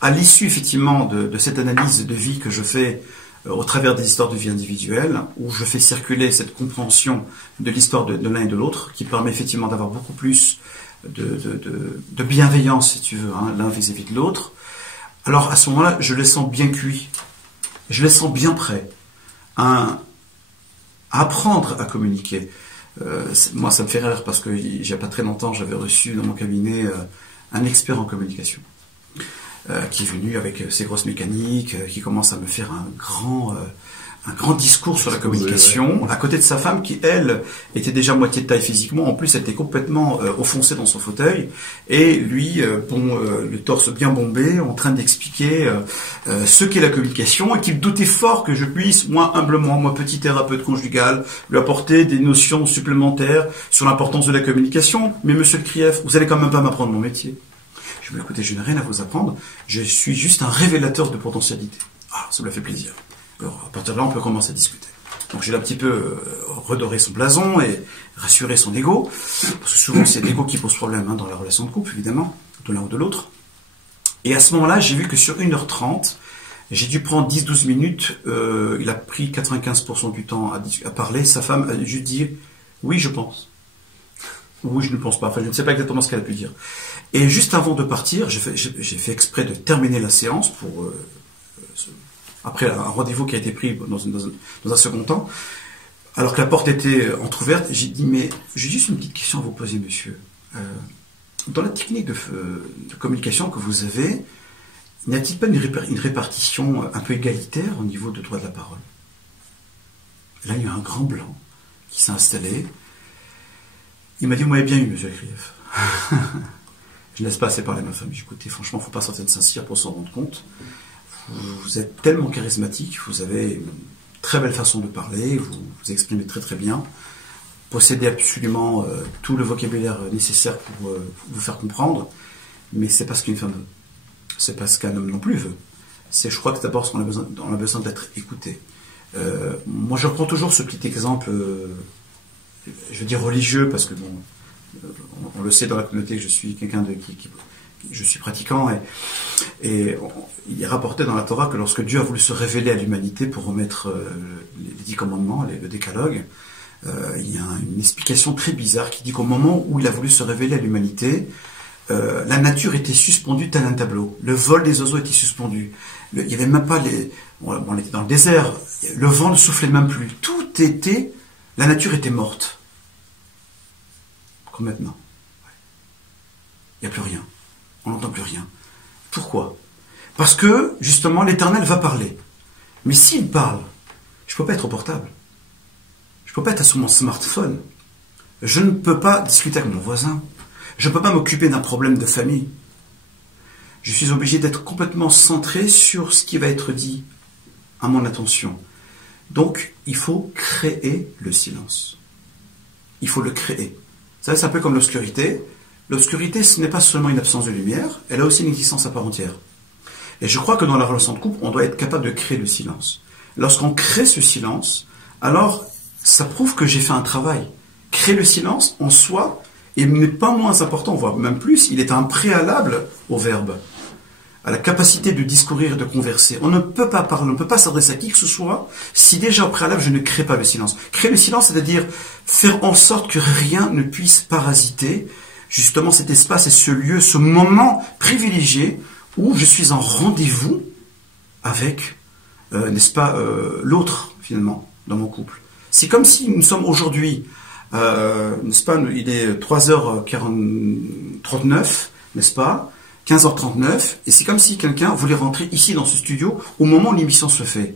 à l'issue effectivement de cette analyse de vie que je fais au travers des histoires de vie individuelles, où je fais circuler cette compréhension de l'histoire de l'un et de l'autre, qui permet effectivement d'avoir beaucoup plus de bienveillance, si tu veux, hein, l'un vis-à-vis de l'autre. Alors à ce moment-là, je les sens bien cuits, je les sens bien prêts à apprendre à communiquer. Moi, ça me fait rire parce que il n'y a pas très longtemps, j'avais reçu dans mon cabinet un expert en communication. Qui est venu avec ses grosses mécaniques, qui commence à me faire un grand discours sur la communication, à côté de sa femme qui, elle, était déjà moitié de taille physiquement, en plus elle était complètement enfoncée dans son fauteuil, et lui, le torse bien bombé, en train d'expliquer ce qu'est la communication, et qu'il doutait fort que je puisse, moi, humblement, moi, petit thérapeute conjugal, lui apporter des notions supplémentaires sur l'importance de la communication. Mais monsieur le Krief, vous allez quand même pas m'apprendre mon métier. Je me dis, écoutez, je n'ai rien à vous apprendre, je suis juste un révélateur de potentialité. Ah, ça me fait plaisir. Alors, à partir de là, on peut commencer à discuter. Donc j'ai un petit peu redoré son blason et rassuré son ego, parce que souvent c'est l'ego qui pose problème dans la relation de couple, évidemment, de l'un ou de l'autre. Et à ce moment-là, j'ai vu que sur 1h30, j'ai dû prendre 10-12 minutes, il a pris 95% du temps à parler, sa femme a juste dit « oui, je pense ». Oui, je ne pense pas. Enfin, je ne sais pas exactement ce qu'elle a pu dire. Et juste avant de partir, j'ai fait exprès de terminer la séance pour après un rendez-vous qui a été pris dans un second temps. Alors que la porte était entrouverte, j'ai dit mais j'ai juste une petite question à vous poser, monsieur. Dans la technique de communication que vous avez, n'y a-t-il pas une répartition un peu égalitaire au niveau de droit de la parole? Là, il y a eu un grand blanc qui s'est installé. Il m'a dit, vous m'avez bien eu, monsieur le Krief. Je ne laisse pas assez parler ma femme. J'ai dit, écoutez, franchement, il ne faut pas sortir de Saint-Cyr pour s'en rendre compte. Vous êtes tellement charismatique, vous avez une très belle façon de parler, vous vous exprimez très très bien, possédez absolument tout le vocabulaire nécessaire pour vous faire comprendre, mais c'est pas ce qu'une femme veut. C'est pas ce qu'un homme non plus veut. Je crois que d'abord, on a besoin d'être écouté. Moi, je reprends toujours ce petit exemple... je veux dire religieux, parce que bon, on le sait dans la communauté que je suis quelqu'un je suis pratiquant, et il est rapporté dans la Torah que lorsque Dieu a voulu se révéler à l'humanité pour remettre les 10 commandements, le décalogue, il y a une explication très bizarre qui dit qu'au moment où il a voulu se révéler à l'humanité, la nature était suspendue tel un tableau, le vol des oiseaux était suspendu, il n'y avait même pas on était dans le désert, le vent ne soufflait même plus, tout était... La nature était morte. Comme maintenant. Il n'y a plus rien. On n'entend plus rien. Pourquoi? Parce que, justement, l'Éternel va parler. Mais s'il parle, je ne peux pas être au portable. Je ne peux pas être sur mon smartphone. Je ne peux pas discuter avec mon voisin. Je ne peux pas m'occuper d'un problème de famille. Je suis obligé d'être complètement centré sur ce qui va être dit à mon attention. Donc, il faut créer le silence. Il faut le créer. Vous savez, c'est un peu comme l'obscurité. L'obscurité, ce n'est pas seulement une absence de lumière, elle a aussi une existence à part entière. Et je crois que dans la relation de couple, on doit être capable de créer le silence. lorsqu'on crée ce silence, alors ça prouve que j'ai fait un travail. Créer le silence en soi n'est pas moins important, voire même plus, il est un préalable au verbe, à la capacité de discourir et de converser. On ne peut pas parler, on ne peut pas s'adresser à qui que ce soit si déjà au préalable je ne crée pas le silence. Créer le silence, c'est-à-dire faire en sorte que rien ne puisse parasiter justement cet espace et ce lieu, ce moment privilégié où je suis en rendez-vous avec, n'est-ce pas, l'autre finalement dans mon couple. C'est comme si nous sommes aujourd'hui, n'est-ce pas, il est 3h39, n'est-ce pas, 15h39, et c'est comme si quelqu'un voulait rentrer ici dans ce studio au moment où l'émission se fait.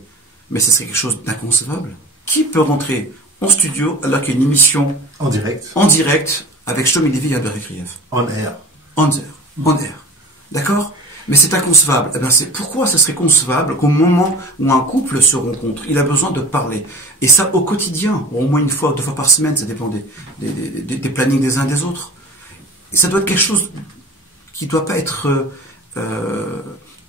Mais ce serait quelque chose d'inconcevable. Qui peut rentrer en studio alors qu'il y a une émission en direct avec Shlomi Levi et Albert Kriev? On air. On air. D'accord? Mais c'est inconcevable. Eh bien, c'est pourquoi ce serait concevable qu'au moment où un couple se rencontre, il a besoin de parler. Et ça au quotidien, au moins une fois, 2 fois par semaine, ça dépend des plannings des uns et des autres. Et ça doit être quelque chose qui ne doit pas être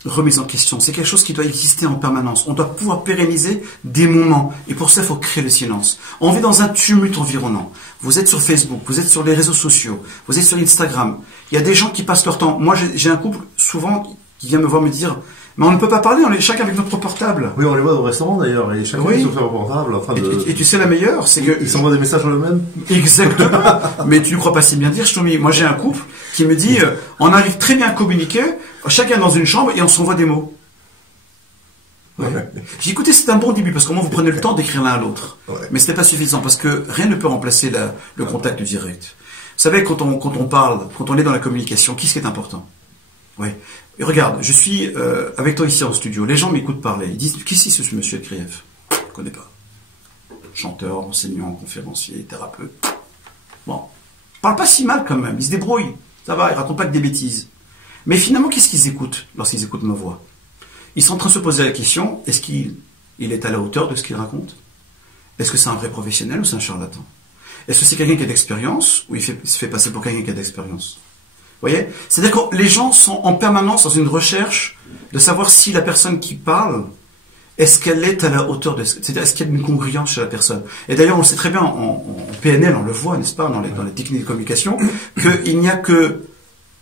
remis en question. C'est quelque chose qui doit exister en permanence. On doit pouvoir pérenniser des moments. Et pour ça, il faut créer le silence. On vit dans un tumulte environnant. Vous êtes sur Facebook, vous êtes sur les réseaux sociaux, vous êtes sur Instagram. Il y a des gens qui passent leur temps. Moi, j'ai un couple, souvent, qui vient me voir me dire « Mais on ne peut pas parler, on est chacun avec notre portable. » Oui, on les voit au restaurant d'ailleurs, et chacun est sur son portable en train de... Et tu sais la meilleure, c'est que... Ils s'envoient des messages eux-mêmes. Exactement. Mais tu ne crois pas si bien dire, Shlomi. Moi, j'ai un couple qui me dit on arrive très bien à communiquer, chacun dans une chambre, et on s'envoie des mots. Ouais. J'ai écouté, c'est un bon début, parce qu'au moins vous prenez le temps d'écrire l'un à l'autre. Ouais. Mais ce n'est pas suffisant, parce que rien ne peut remplacer le contact direct. Vous savez, quand on parle, quand on est dans la communication, qu'est-ce qui est important? Ouais. Et regarde, je suis avec toi ici en studio, les gens m'écoutent parler, ils disent « Qui c'est ce monsieur Kriev ?» Je ne connais pas. Chanteur, enseignant, conférencier, thérapeute. Bon. Parle pas si mal quand même, ils se débrouillent. Ça va, ils racontent pas que des bêtises. Mais finalement, qu'est-ce qu'ils écoutent lorsqu'ils écoutent ma voix? Ils sont en train de se poser la question, est-ce qu'il est à la hauteur de ce qu'il raconte? Est-ce que c'est un vrai professionnel ou c'est un charlatan? Est-ce que c'est quelqu'un qui a d'expérience ou il se fait passer pour quelqu'un qui a d'expérience? Vous voyez? C'est-à-dire que les gens sont en permanence dans une recherche de savoir si la personne qui parle, est-ce qu'elle est à la hauteur de... C'est-à-dire, est-ce qu'il y a une congruence chez la personne? Et d'ailleurs, on le sait très bien, en PNL, on le voit, n'est-ce pas, dans les techniques de communication, qu'il n'y a que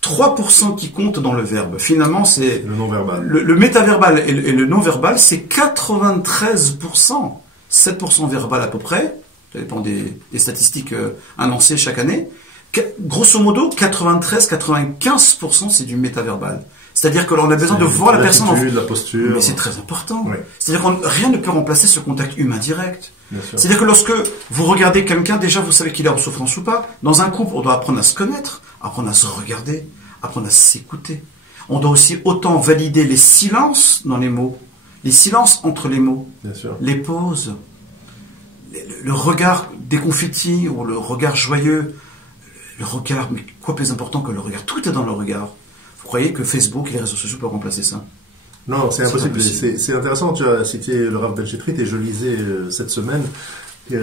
3% qui comptent dans le verbe. Finalement, c'est... Le non-verbal. Le métaverbal et le non-verbal, c'est 93%. 7% verbal à peu près. Ça dépend des statistiques annoncées chaque année. Grosso modo, 93-95% c'est du métaverbal. C'est-à-dire que l'on a besoin de voir la personne en la posture. Mais c'est très important. Oui. C'est-à-dire que rien ne peut remplacer ce contact humain direct. C'est-à-dire que lorsque vous regardez quelqu'un, déjà vous savez qu'il est en souffrance ou pas. Dans un couple, on doit apprendre à se connaître, apprendre à se regarder, apprendre à s'écouter. On doit aussi autant valider les silences dans les mots, les silences entre les mots, les pauses, le regard déconfiti ou le regard joyeux, le regard, mais quoi plus important que le regard? Tout est dans le regard. Vous croyez que Facebook et les réseaux sociaux peuvent remplacer ça? Non, c'est impossible. C'est intéressant, tu as cité le Rav Belchetrit et je lisais cette semaine où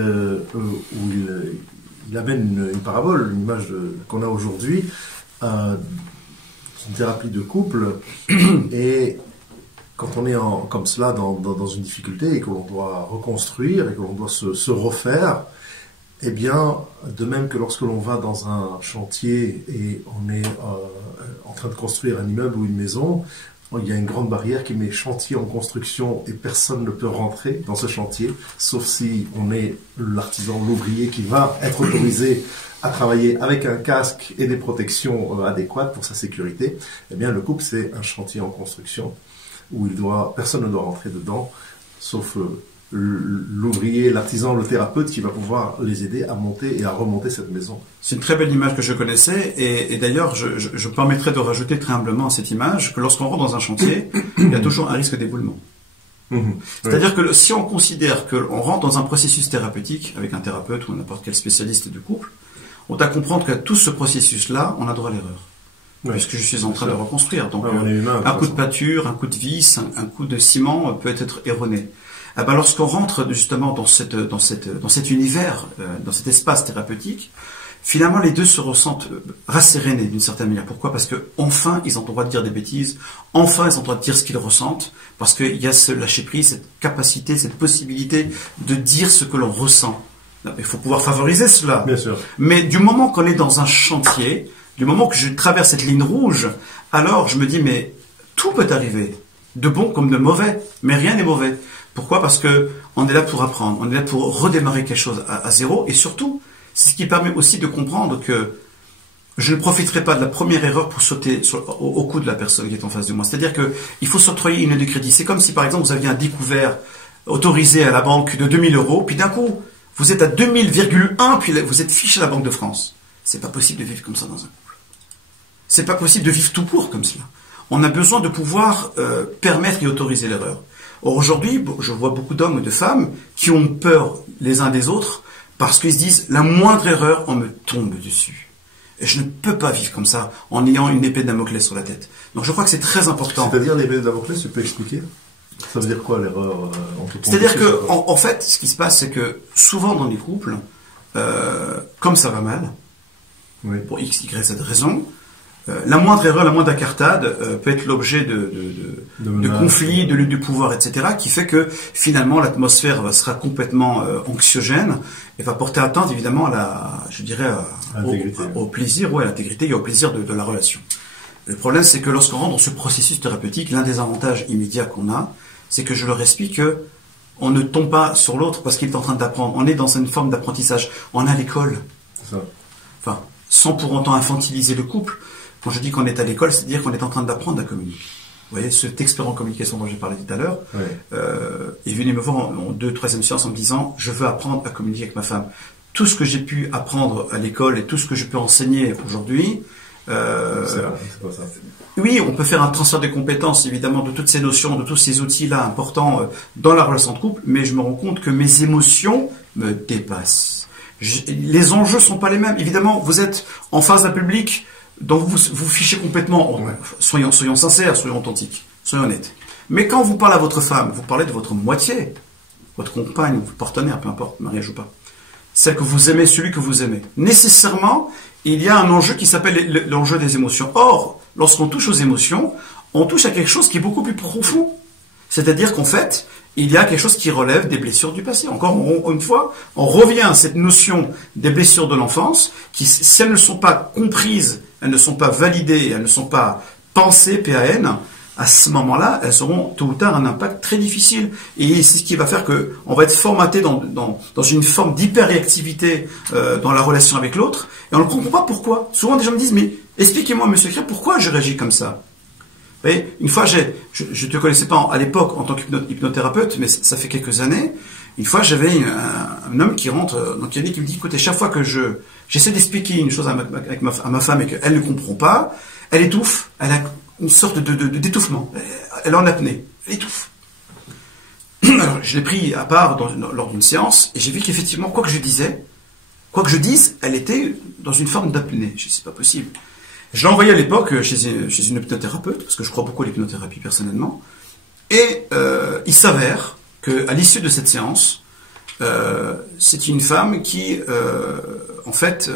il amène une parabole, une image qu'on a aujourd'hui, une thérapie de couple, et quand on est comme cela dans une difficulté et que l'on doit reconstruire et que l'on doit se refaire, eh bien, de même que lorsque l'on va dans un chantier et on est en train de construire un immeuble ou une maison, il y a une grande barrière qui met chantier en construction et personne ne peut rentrer dans ce chantier, sauf si on est l'artisan, l'ouvrier qui va être autorisé à travailler avec un casque et des protections adéquates pour sa sécurité. Eh bien, le couple, c'est un chantier en construction où personne ne doit rentrer dedans, sauf l'ouvrier, l'artisan, le thérapeute qui va pouvoir les aider à monter et à remonter cette maison. C'est une très belle image que je connaissais et d'ailleurs je permettrais de rajouter très humblement à cette image que lorsqu'on rentre dans un chantier, il y a toujours un risque d'éboulement. C'est-à-dire que si on considère qu'on rentre dans un processus thérapeutique avec un thérapeute ou n'importe quel spécialiste du couple, on doit comprendre que tout ce processus-là, on a droit à l'erreur. Puisque je suis en train de reconstruire. Donc, un coup de pâture, un coup de vis, un coup de ciment peut être erroné. Ah ben, lorsqu'on rentre justement dans cet univers, dans cet espace thérapeutique, finalement les deux se ressentent rassérénés d'une certaine manière. Pourquoi? Parce que enfin ils ont le droit de dire des bêtises, enfin ils ont le droit de dire ce qu'ils ressentent, parce qu'il y a ce lâcher-prise, cette capacité, cette possibilité de dire ce que l'on ressent. Il faut pouvoir favoriser cela. Bien sûr. Mais du moment qu'on est dans un chantier, du moment que je traverse cette ligne rouge, alors je me dis, mais tout peut arriver, de bon comme de mauvais, mais rien n'est mauvais. Pourquoi? Parce que on est là pour apprendre, on est là pour redémarrer quelque chose à zéro, et surtout, c'est ce qui permet aussi de comprendre que je ne profiterai pas de la première erreur pour sauter au cou de la personne qui est en face de moi. C'est-à-dire que il faut s'octroyer une aide de crédit. C'est comme si, par exemple, vous aviez un découvert autorisé à la banque de 2000 €, puis d'un coup, vous êtes à 2000,1, puis vous êtes fiché à la Banque de France. C'est pas possible de vivre comme ça dans un couple. C'est pas possible de vivre tout court comme cela. On a besoin de pouvoir permettre et autoriser l'erreur. Or, aujourd'hui, je vois beaucoup d'hommes et de femmes qui ont peur les uns des autres parce qu'ils se disent, la moindre erreur, on me tombe dessus. Et je ne peux pas vivre comme ça en ayant une épée de Damoclès sur la tête. Donc je crois que c'est très important. C'est-à-dire l'épée de Damoclès, tu peux expliquer? Ça veut dire quoi l'erreur? C'est-à-dire que, en fait, ce qui se passe, c'est que souvent dans les couples, comme ça va mal, oui, pour X, Y, Z raison, la moindre erreur, la moindre incartade peut être l'objet de conflits, de luttes de pouvoir, etc., qui fait que finalement l'atmosphère sera complètement anxiogène et va porter atteinte évidemment à au plaisir, à l'intégrité et au plaisir de la relation. Le problème, c'est que lorsqu'on rentre dans ce processus thérapeutique, l'un des avantages immédiats qu'on a, c'est que je leur explique que on ne tombe pas sur l'autre parce qu'il est en train d'apprendre. On est dans une forme d'apprentissage. On est à l'école. C'est ça. Enfin, sans pour autant infantiliser le couple. Quand je dis qu'on est à l'école, c'est-à-dire qu'on est en train d'apprendre à communiquer. Vous voyez, cet expert en communication dont j'ai parlé tout à l'heure, est venu me voir en 2e, 3e séance en me disant, je veux apprendre à communiquer avec ma femme. Tout ce que j'ai pu apprendre à l'école et tout ce que je peux enseigner aujourd'hui, c'est pas ça. Oui, on peut faire un transfert de compétences, évidemment, de toutes ces notions, de tous ces outils-là importants dans la relation de couple, mais je me rends compte que mes émotions me dépassent. Les enjeux sont pas les mêmes. Évidemment, vous êtes en face d'un public dont vous fichez complètement. Soyons sincères, soyons authentiques, soyons honnêtes. Mais quand vous parlez à votre femme, vous parlez de votre moitié, votre compagne, votre partenaire, peu importe, mariage ou pas. Celle que vous aimez, celui que vous aimez. Nécessairement, il y a un enjeu qui s'appelle l'enjeu des émotions. Or, lorsqu'on touche aux émotions, on touche à quelque chose qui est beaucoup plus profond. C'est-à-dire qu'en fait, il y a quelque chose qui relève des blessures du passé. Encore une fois, on revient à cette notion des blessures de l'enfance, qui, si elles ne sont pas comprises, elles ne sont pas validées, elles ne sont pas pensées, PAN, à ce moment-là, elles auront tôt ou tard un impact très difficile. Et c'est ce qui va faire qu'on va être formaté dans une forme d'hyperréactivité dans la relation avec l'autre. Et on ne comprend pas pourquoi. Souvent, des gens me disent, mais expliquez-moi, monsieur Cré, pourquoi je réagis comme ça? Vous voyez, une fois, je ne te connaissais pas à l'époque en tant qu'hypnothérapeute, mais ça fait quelques années. Une fois, j'avais un homme qui rentre dans le cabinet qui me dit, écoutez, chaque fois que j'essaie d'expliquer une chose à ma femme et qu'elle ne comprend pas, elle étouffe, elle a une sorte d'étouffement. Elle est en apnée. Elle étouffe. Alors, je l'ai pris à part lors d'une séance et j'ai vu qu'effectivement, quoi que je dise, elle était dans une forme d'apnée. Je dis, c'est pas possible. Je l'ai envoyé à l'époque chez une hypnothérapeute, parce que je crois beaucoup à l'hypnothérapie personnellement. Et il s'avère qu'à l'issue de cette séance, c'est une femme qui, en fait,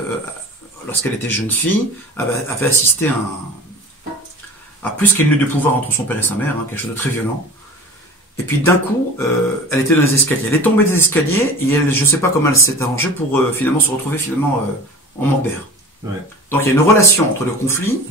lorsqu'elle était jeune fille, avait assisté à plus qu'une lutte de pouvoir entre son père et sa mère, quelque chose de très violent. Et puis d'un coup, elle était dans les escaliers. Elle est tombée des escaliers et je ne sais pas comment elle s'est arrangée pour finalement se retrouver en manque d'air. Ouais. Donc il y a une relation entre le conflit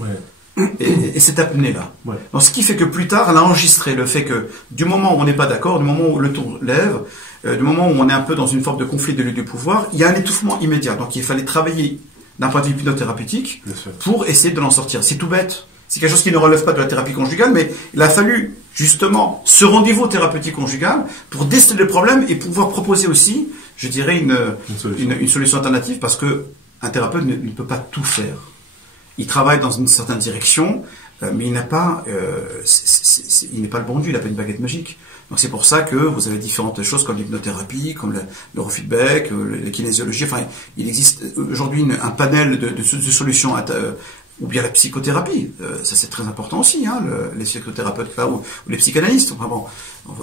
et cette apnée-là. Ouais. Donc ce qui fait que plus tard, elle a enregistré le fait que du moment où on n'est pas d'accord, du moment où le ton lève, du moment où on est un peu dans une forme de conflit de lutte de pouvoir, il y a un étouffement immédiat. Donc il fallait travailler d'un point de vue hypnothérapeutique pour essayer de l'en sortir. C'est tout bête. C'est quelque chose qui ne relève pas de la thérapie conjugale, mais il a fallu justement ce rendez-vous thérapeutique conjugal pour déceler le problème et pouvoir proposer aussi, je dirais, une solution alternative, parce que un thérapeute ne peut pas tout faire. Il travaille dans une certaine direction, mais il n'a pas, il n'est pas le bon Dieu, il n'a pas une baguette magique. Donc c'est pour ça que vous avez différentes choses comme l'hypnothérapie, comme le neurofeedback, la kinésiologie. Enfin, il existe aujourd'hui un panel de solutions, ou bien la psychothérapie. Ça c'est très important aussi, les psychothérapeutes là, ou les psychanalystes. Enfin bon,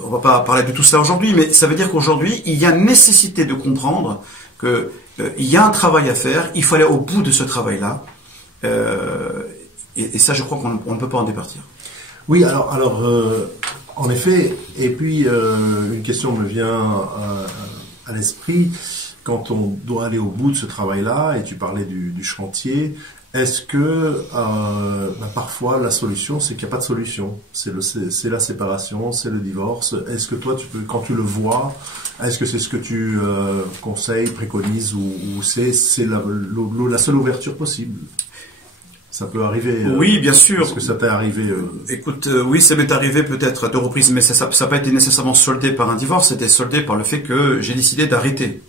on va pas parler de tout ça aujourd'hui, mais ça veut dire qu'aujourd'hui il y a nécessité de comprendre que il y a un travail à faire, il faut aller au bout de ce travail-là. Et ça, je crois qu'on ne peut pas en départir. Oui, en effet, et puis une question me vient à l'esprit, quand on doit aller au bout de ce travail-là, et tu parlais du chantier, est-ce que parfois la solution, c'est qu'il n'y a pas de solution, c'est la séparation, c'est le divorce. Est-ce que toi, quand tu le vois, est-ce que c'est ce que tu conseilles, préconises, ou c'est la seule ouverture possible? Ça peut arriver. Oui, bien sûr. Est-ce que ça t'est arrivé Écoute, oui, ça m'est arrivé peut-être à 2 reprises, mais ça n'a pas été nécessairement soldé par un divorce, c'était soldé par le fait que j'ai décidé d'arrêter.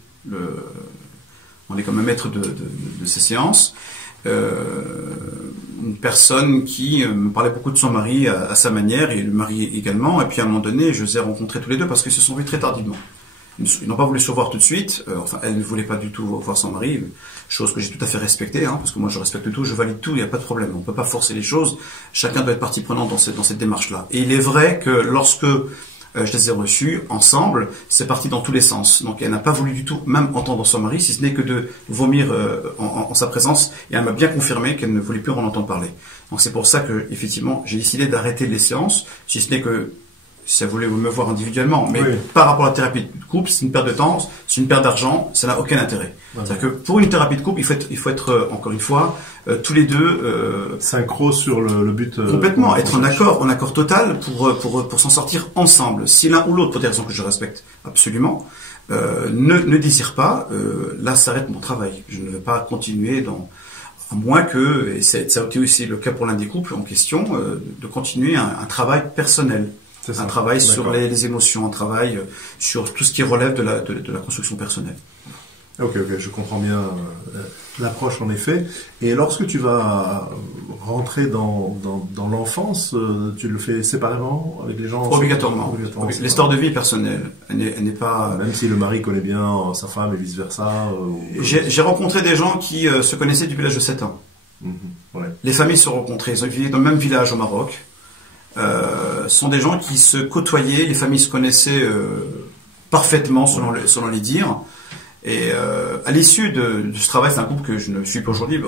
On est quand même maître de ces séances. Une personne qui me parlait beaucoup de son mari à sa manière, et le mari également, et puis à un moment donné, je les ai rencontrés tous les deux parce qu'ils se sont vus très tardivement. Ils n'ont pas voulu se voir tout de suite, enfin elle ne voulait pas du tout voir son mari, chose que j'ai tout à fait respectée, parce que moi je respecte tout, je valide tout, il n'y a pas de problème, on ne peut pas forcer les choses, chacun doit être partie prenante dans cette démarche-là. Et il est vrai que lorsque je les ai reçus ensemble, c'est parti dans tous les sens. Donc elle n'a pas voulu du tout, même entendre son mari, si ce n'est que de vomir en sa présence, et elle m'a bien confirmé qu'elle ne voulait plus en entendre parler. Donc c'est pour ça que effectivement j'ai décidé d'arrêter les séances, si ce n'est que si elle voulait me voir individuellement, mais oui. Par rapport à la thérapie de couple, c'est une perte de temps, c'est une perte d'argent, ça n'a aucun intérêt. Ouais. C'est-à-dire que pour une thérapie de couple, il faut être encore une fois, tous les deux synchro sur le but. Complètement, être en accord total pour s'en sortir ensemble. Si l'un ou l'autre, pour des raisons que je respecte absolument, ne désire pas, là s'arrête mon travail. Je ne vais pas continuer à moins que, et ça a été aussi le cas pour l'un des couples en question, de continuer un travail personnel. Un travail sur les émotions, un travail sur tout ce qui relève de la construction personnelle. Ok, je comprends bien l'approche en effet. Et lorsque tu vas rentrer dans l'enfance, tu le fais séparément avec les gens? Obligatoirement. L'histoire de vie est personnelle. Elle n'est pas... Même si le mari connaît bien sa femme et vice-versa. J'ai rencontré des gens qui se connaissaient depuis l'âge de 7 ans. Ouais. Les familles se rencontraient. Ils ont vécu dans le même village au Maroc. Sont des gens qui se côtoyaient, les familles se connaissaient parfaitement selon les dires. Et à l'issue de ce travail, c'est un couple que je ne suis pas aujourd'hui,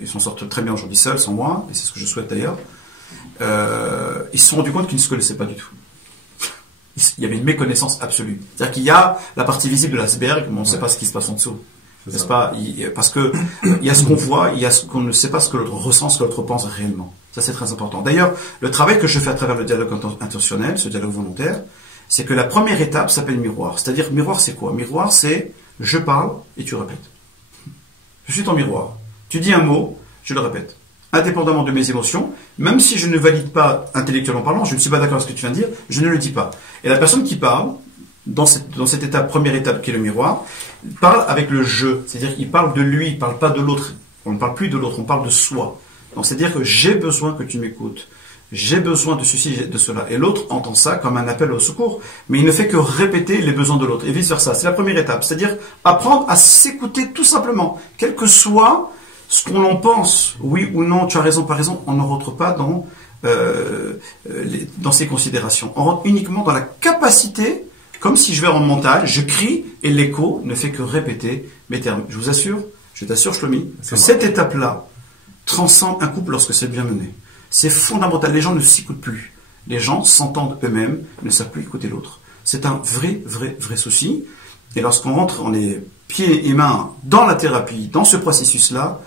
ils s'en sortent très bien aujourd'hui seuls, sans moi, et c'est ce que je souhaite d'ailleurs. Ils se sont rendus compte qu'ils ne se connaissaient pas du tout. Il y avait une méconnaissance absolue. C'est-à-dire qu'il y a la partie visible de l'iceberg, mais on ne sait pas ce qui se passe en dessous. N'est-ce pas? Parce que il y a ce qu'on voit, il y a ce qu'on ne sait pas, ce que l'autre ressent, ce que l'autre pense réellement. Ça, c'est très important. D'ailleurs, le travail que je fais à travers le dialogue intentionnel, ce dialogue volontaire, c'est que la première étape s'appelle miroir. C'est-à-dire, miroir, c'est quoi? Miroir, c'est je parle et tu répètes. Je suis ton miroir. Tu dis un mot, je le répète. Indépendamment de mes émotions, même si je ne valide pas intellectuellement parlant, je ne suis pas d'accord avec ce que tu viens de dire, je ne le dis pas. Et la personne qui parle, dans cette étape, première étape qui est le miroir, parle avec le je. C'est-à-dire qu'il parle de lui, il ne parle pas de l'autre. On ne parle plus de l'autre, on parle de soi. Donc c'est-à-dire que j'ai besoin que tu m'écoutes. J'ai besoin de ceci, de cela. Et l'autre entend ça comme un appel au secours, mais il ne fait que répéter les besoins de l'autre. Et vice-versa. C'est la première étape. C'est-à-dire apprendre à s'écouter tout simplement. Quel que soit ce qu'on en pense, oui ou non, tu as raison, pas raison, on ne rentre pas dans ces considérations. On rentre uniquement dans la capacité, comme si je vais en mental, je crie et l'écho ne fait que répéter mes termes. Je t'assure, Shlomi, que cette étape-là transcende un couple lorsque c'est bien mené. C'est fondamental. Les gens ne s'écoutent plus. Les gens s'entendent eux-mêmes, ne savent plus écouter l'autre. C'est un vrai souci. Et lorsqu'on rentre, on est pieds et mains dans la thérapie, dans ce processus-là,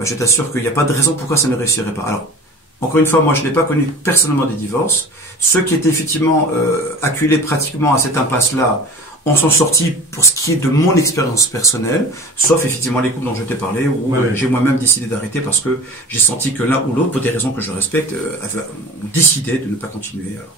je t'assure qu'il n'y a pas de raison pourquoi ça ne réussirait pas. Alors, encore une fois, moi, je n'ai pas connu personnellement des divorces. Ceux qui étaient effectivement acculés pratiquement à cette impasse-là, on s'en sortit pour ce qui est de mon expérience personnelle, sauf effectivement les couples dont je t'ai parlé, où j'ai moi-même décidé d'arrêter parce que j'ai senti que l'un ou l'autre, pour des raisons que je respecte, ont décidé de ne pas continuer. Alors,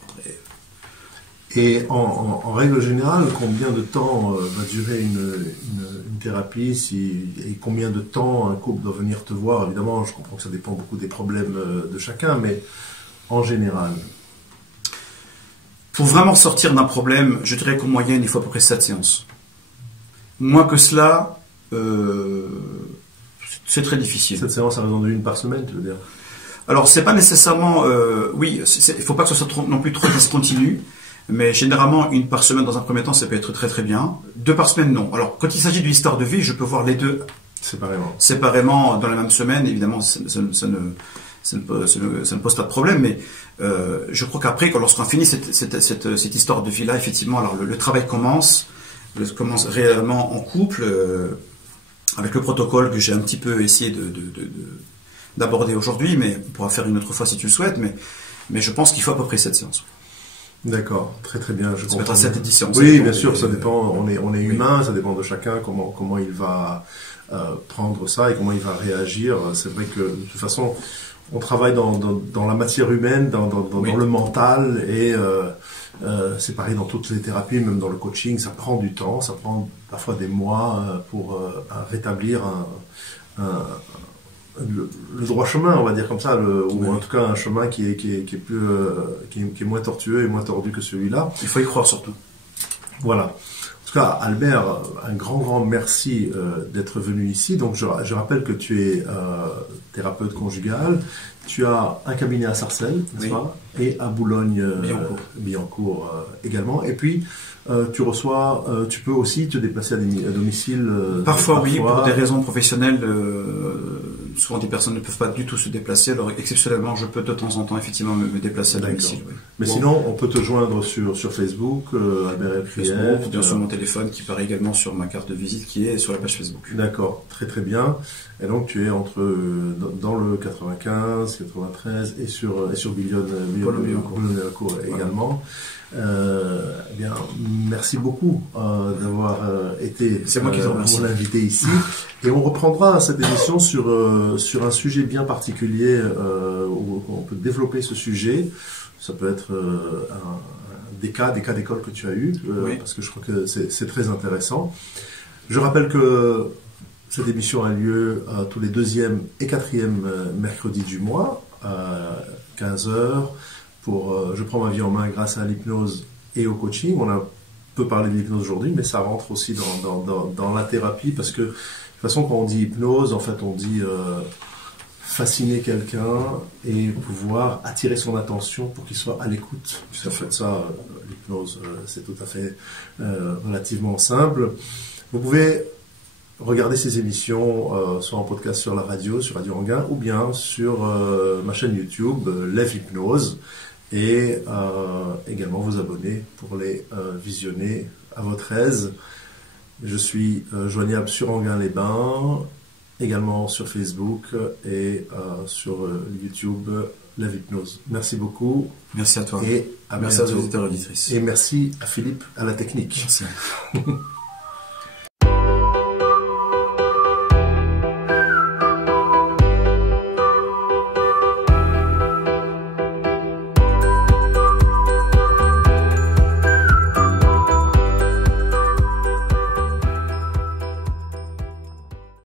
et en règle générale, combien de temps va durer une thérapie et combien de temps un couple doit venir te voir? Évidemment, je comprends que ça dépend beaucoup des problèmes de chacun, mais en général. Pour vraiment sortir d'un problème, je dirais qu'en moyenne, il faut à peu près 7 séances. Moins que cela, c'est très difficile. 7 séances à raison d'une par semaine, tu veux dire? Alors, c'est pas nécessairement... oui, il ne faut pas que ce soit non plus trop discontinu. Mais généralement, une par semaine dans un premier temps, ça peut être très très bien. 2 par semaine, non. Alors, quand il s'agit d'une histoire de vie, je peux voir les deux séparément dans la même semaine. Évidemment, ça ne pose pas de problème, mais je crois qu'après, lorsqu'on finit cette histoire de vie-là, effectivement, alors le travail commence réellement en couple, avec le protocole que j'ai un petit peu essayé d'aborder aujourd'hui, mais on pourra faire une autre fois si tu le souhaites, mais je pense qu'il faut à peu près 7 séances. D'accord, très très bien. Ça peut être à 7 et 10 séances. Oui, bien sûr, ça dépend, on est humain, ça dépend de chacun, comment il va prendre ça et comment il va réagir. C'est vrai que de toute façon, on travaille dans la matière humaine, dans le mental, et c'est pareil dans toutes les thérapies, même dans le coaching, ça prend du temps, ça prend parfois des mois pour rétablir le droit chemin, on va dire comme ça, ou en tout cas un chemin qui est moins tortueux et moins tordu que celui-là. Il faut y croire surtout. Voilà. En tout cas, Albert, un grand merci d'être venu ici. Donc, je rappelle que tu es thérapeute conjugal. Tu as un cabinet à Sarcelles, n'est-ce pas, et à Boulogne-Billancourt également. Et puis, tu peux aussi te déplacer à domicile. Parfois, oui, pour des raisons professionnelles. Souvent, des personnes ne peuvent pas du tout se déplacer. Alors, exceptionnellement, je peux de temps en temps, effectivement, me déplacer à domicile. Oui. Mais sinon, on peut te joindre sur Facebook, Albert Elkrief. Bien sur mon téléphone, qui paraît également sur ma carte de visite, qui est sur la page Facebook. D'accord, très très bien. Et donc, tu es dans le 95, 93 et sur Boulogne-Billancourt également. Eh bien, merci beaucoup d'avoir été mon invité ici. Et on reprendra cette émission sur un sujet bien particulier où on peut développer ce sujet. Ça peut être des cas d'école que tu as eu, parce que je crois que c'est très intéressant. Je rappelle que cette émission a lieu tous les 2e et 4e mercredis du mois à 15h. Je prends ma vie en main grâce à l'hypnose et au coaching. On a peu parlé de l'hypnose aujourd'hui, mais ça rentre aussi dans la thérapie, parce que de toute façon, quand on dit hypnose, en fait, on dit fasciner quelqu'un et pouvoir attirer son attention pour qu'il soit à l'écoute. C'est en fait ça, l'hypnose, c'est tout à fait relativement simple. Vous pouvez regarder ces émissions soit en podcast sur la radio, sur Radio Anguin, ou bien sur ma chaîne YouTube, Lève Hypnose, et également vous abonner pour les visionner à votre aise. Je suis joignable sur Anguin-les-Bains, également sur Facebook et sur YouTube Lève Hypnose. Merci beaucoup. Merci à toi. Et à merci bientôt. À tous les auditeurs et auditrices. Et merci à Philippe à la technique. Merci.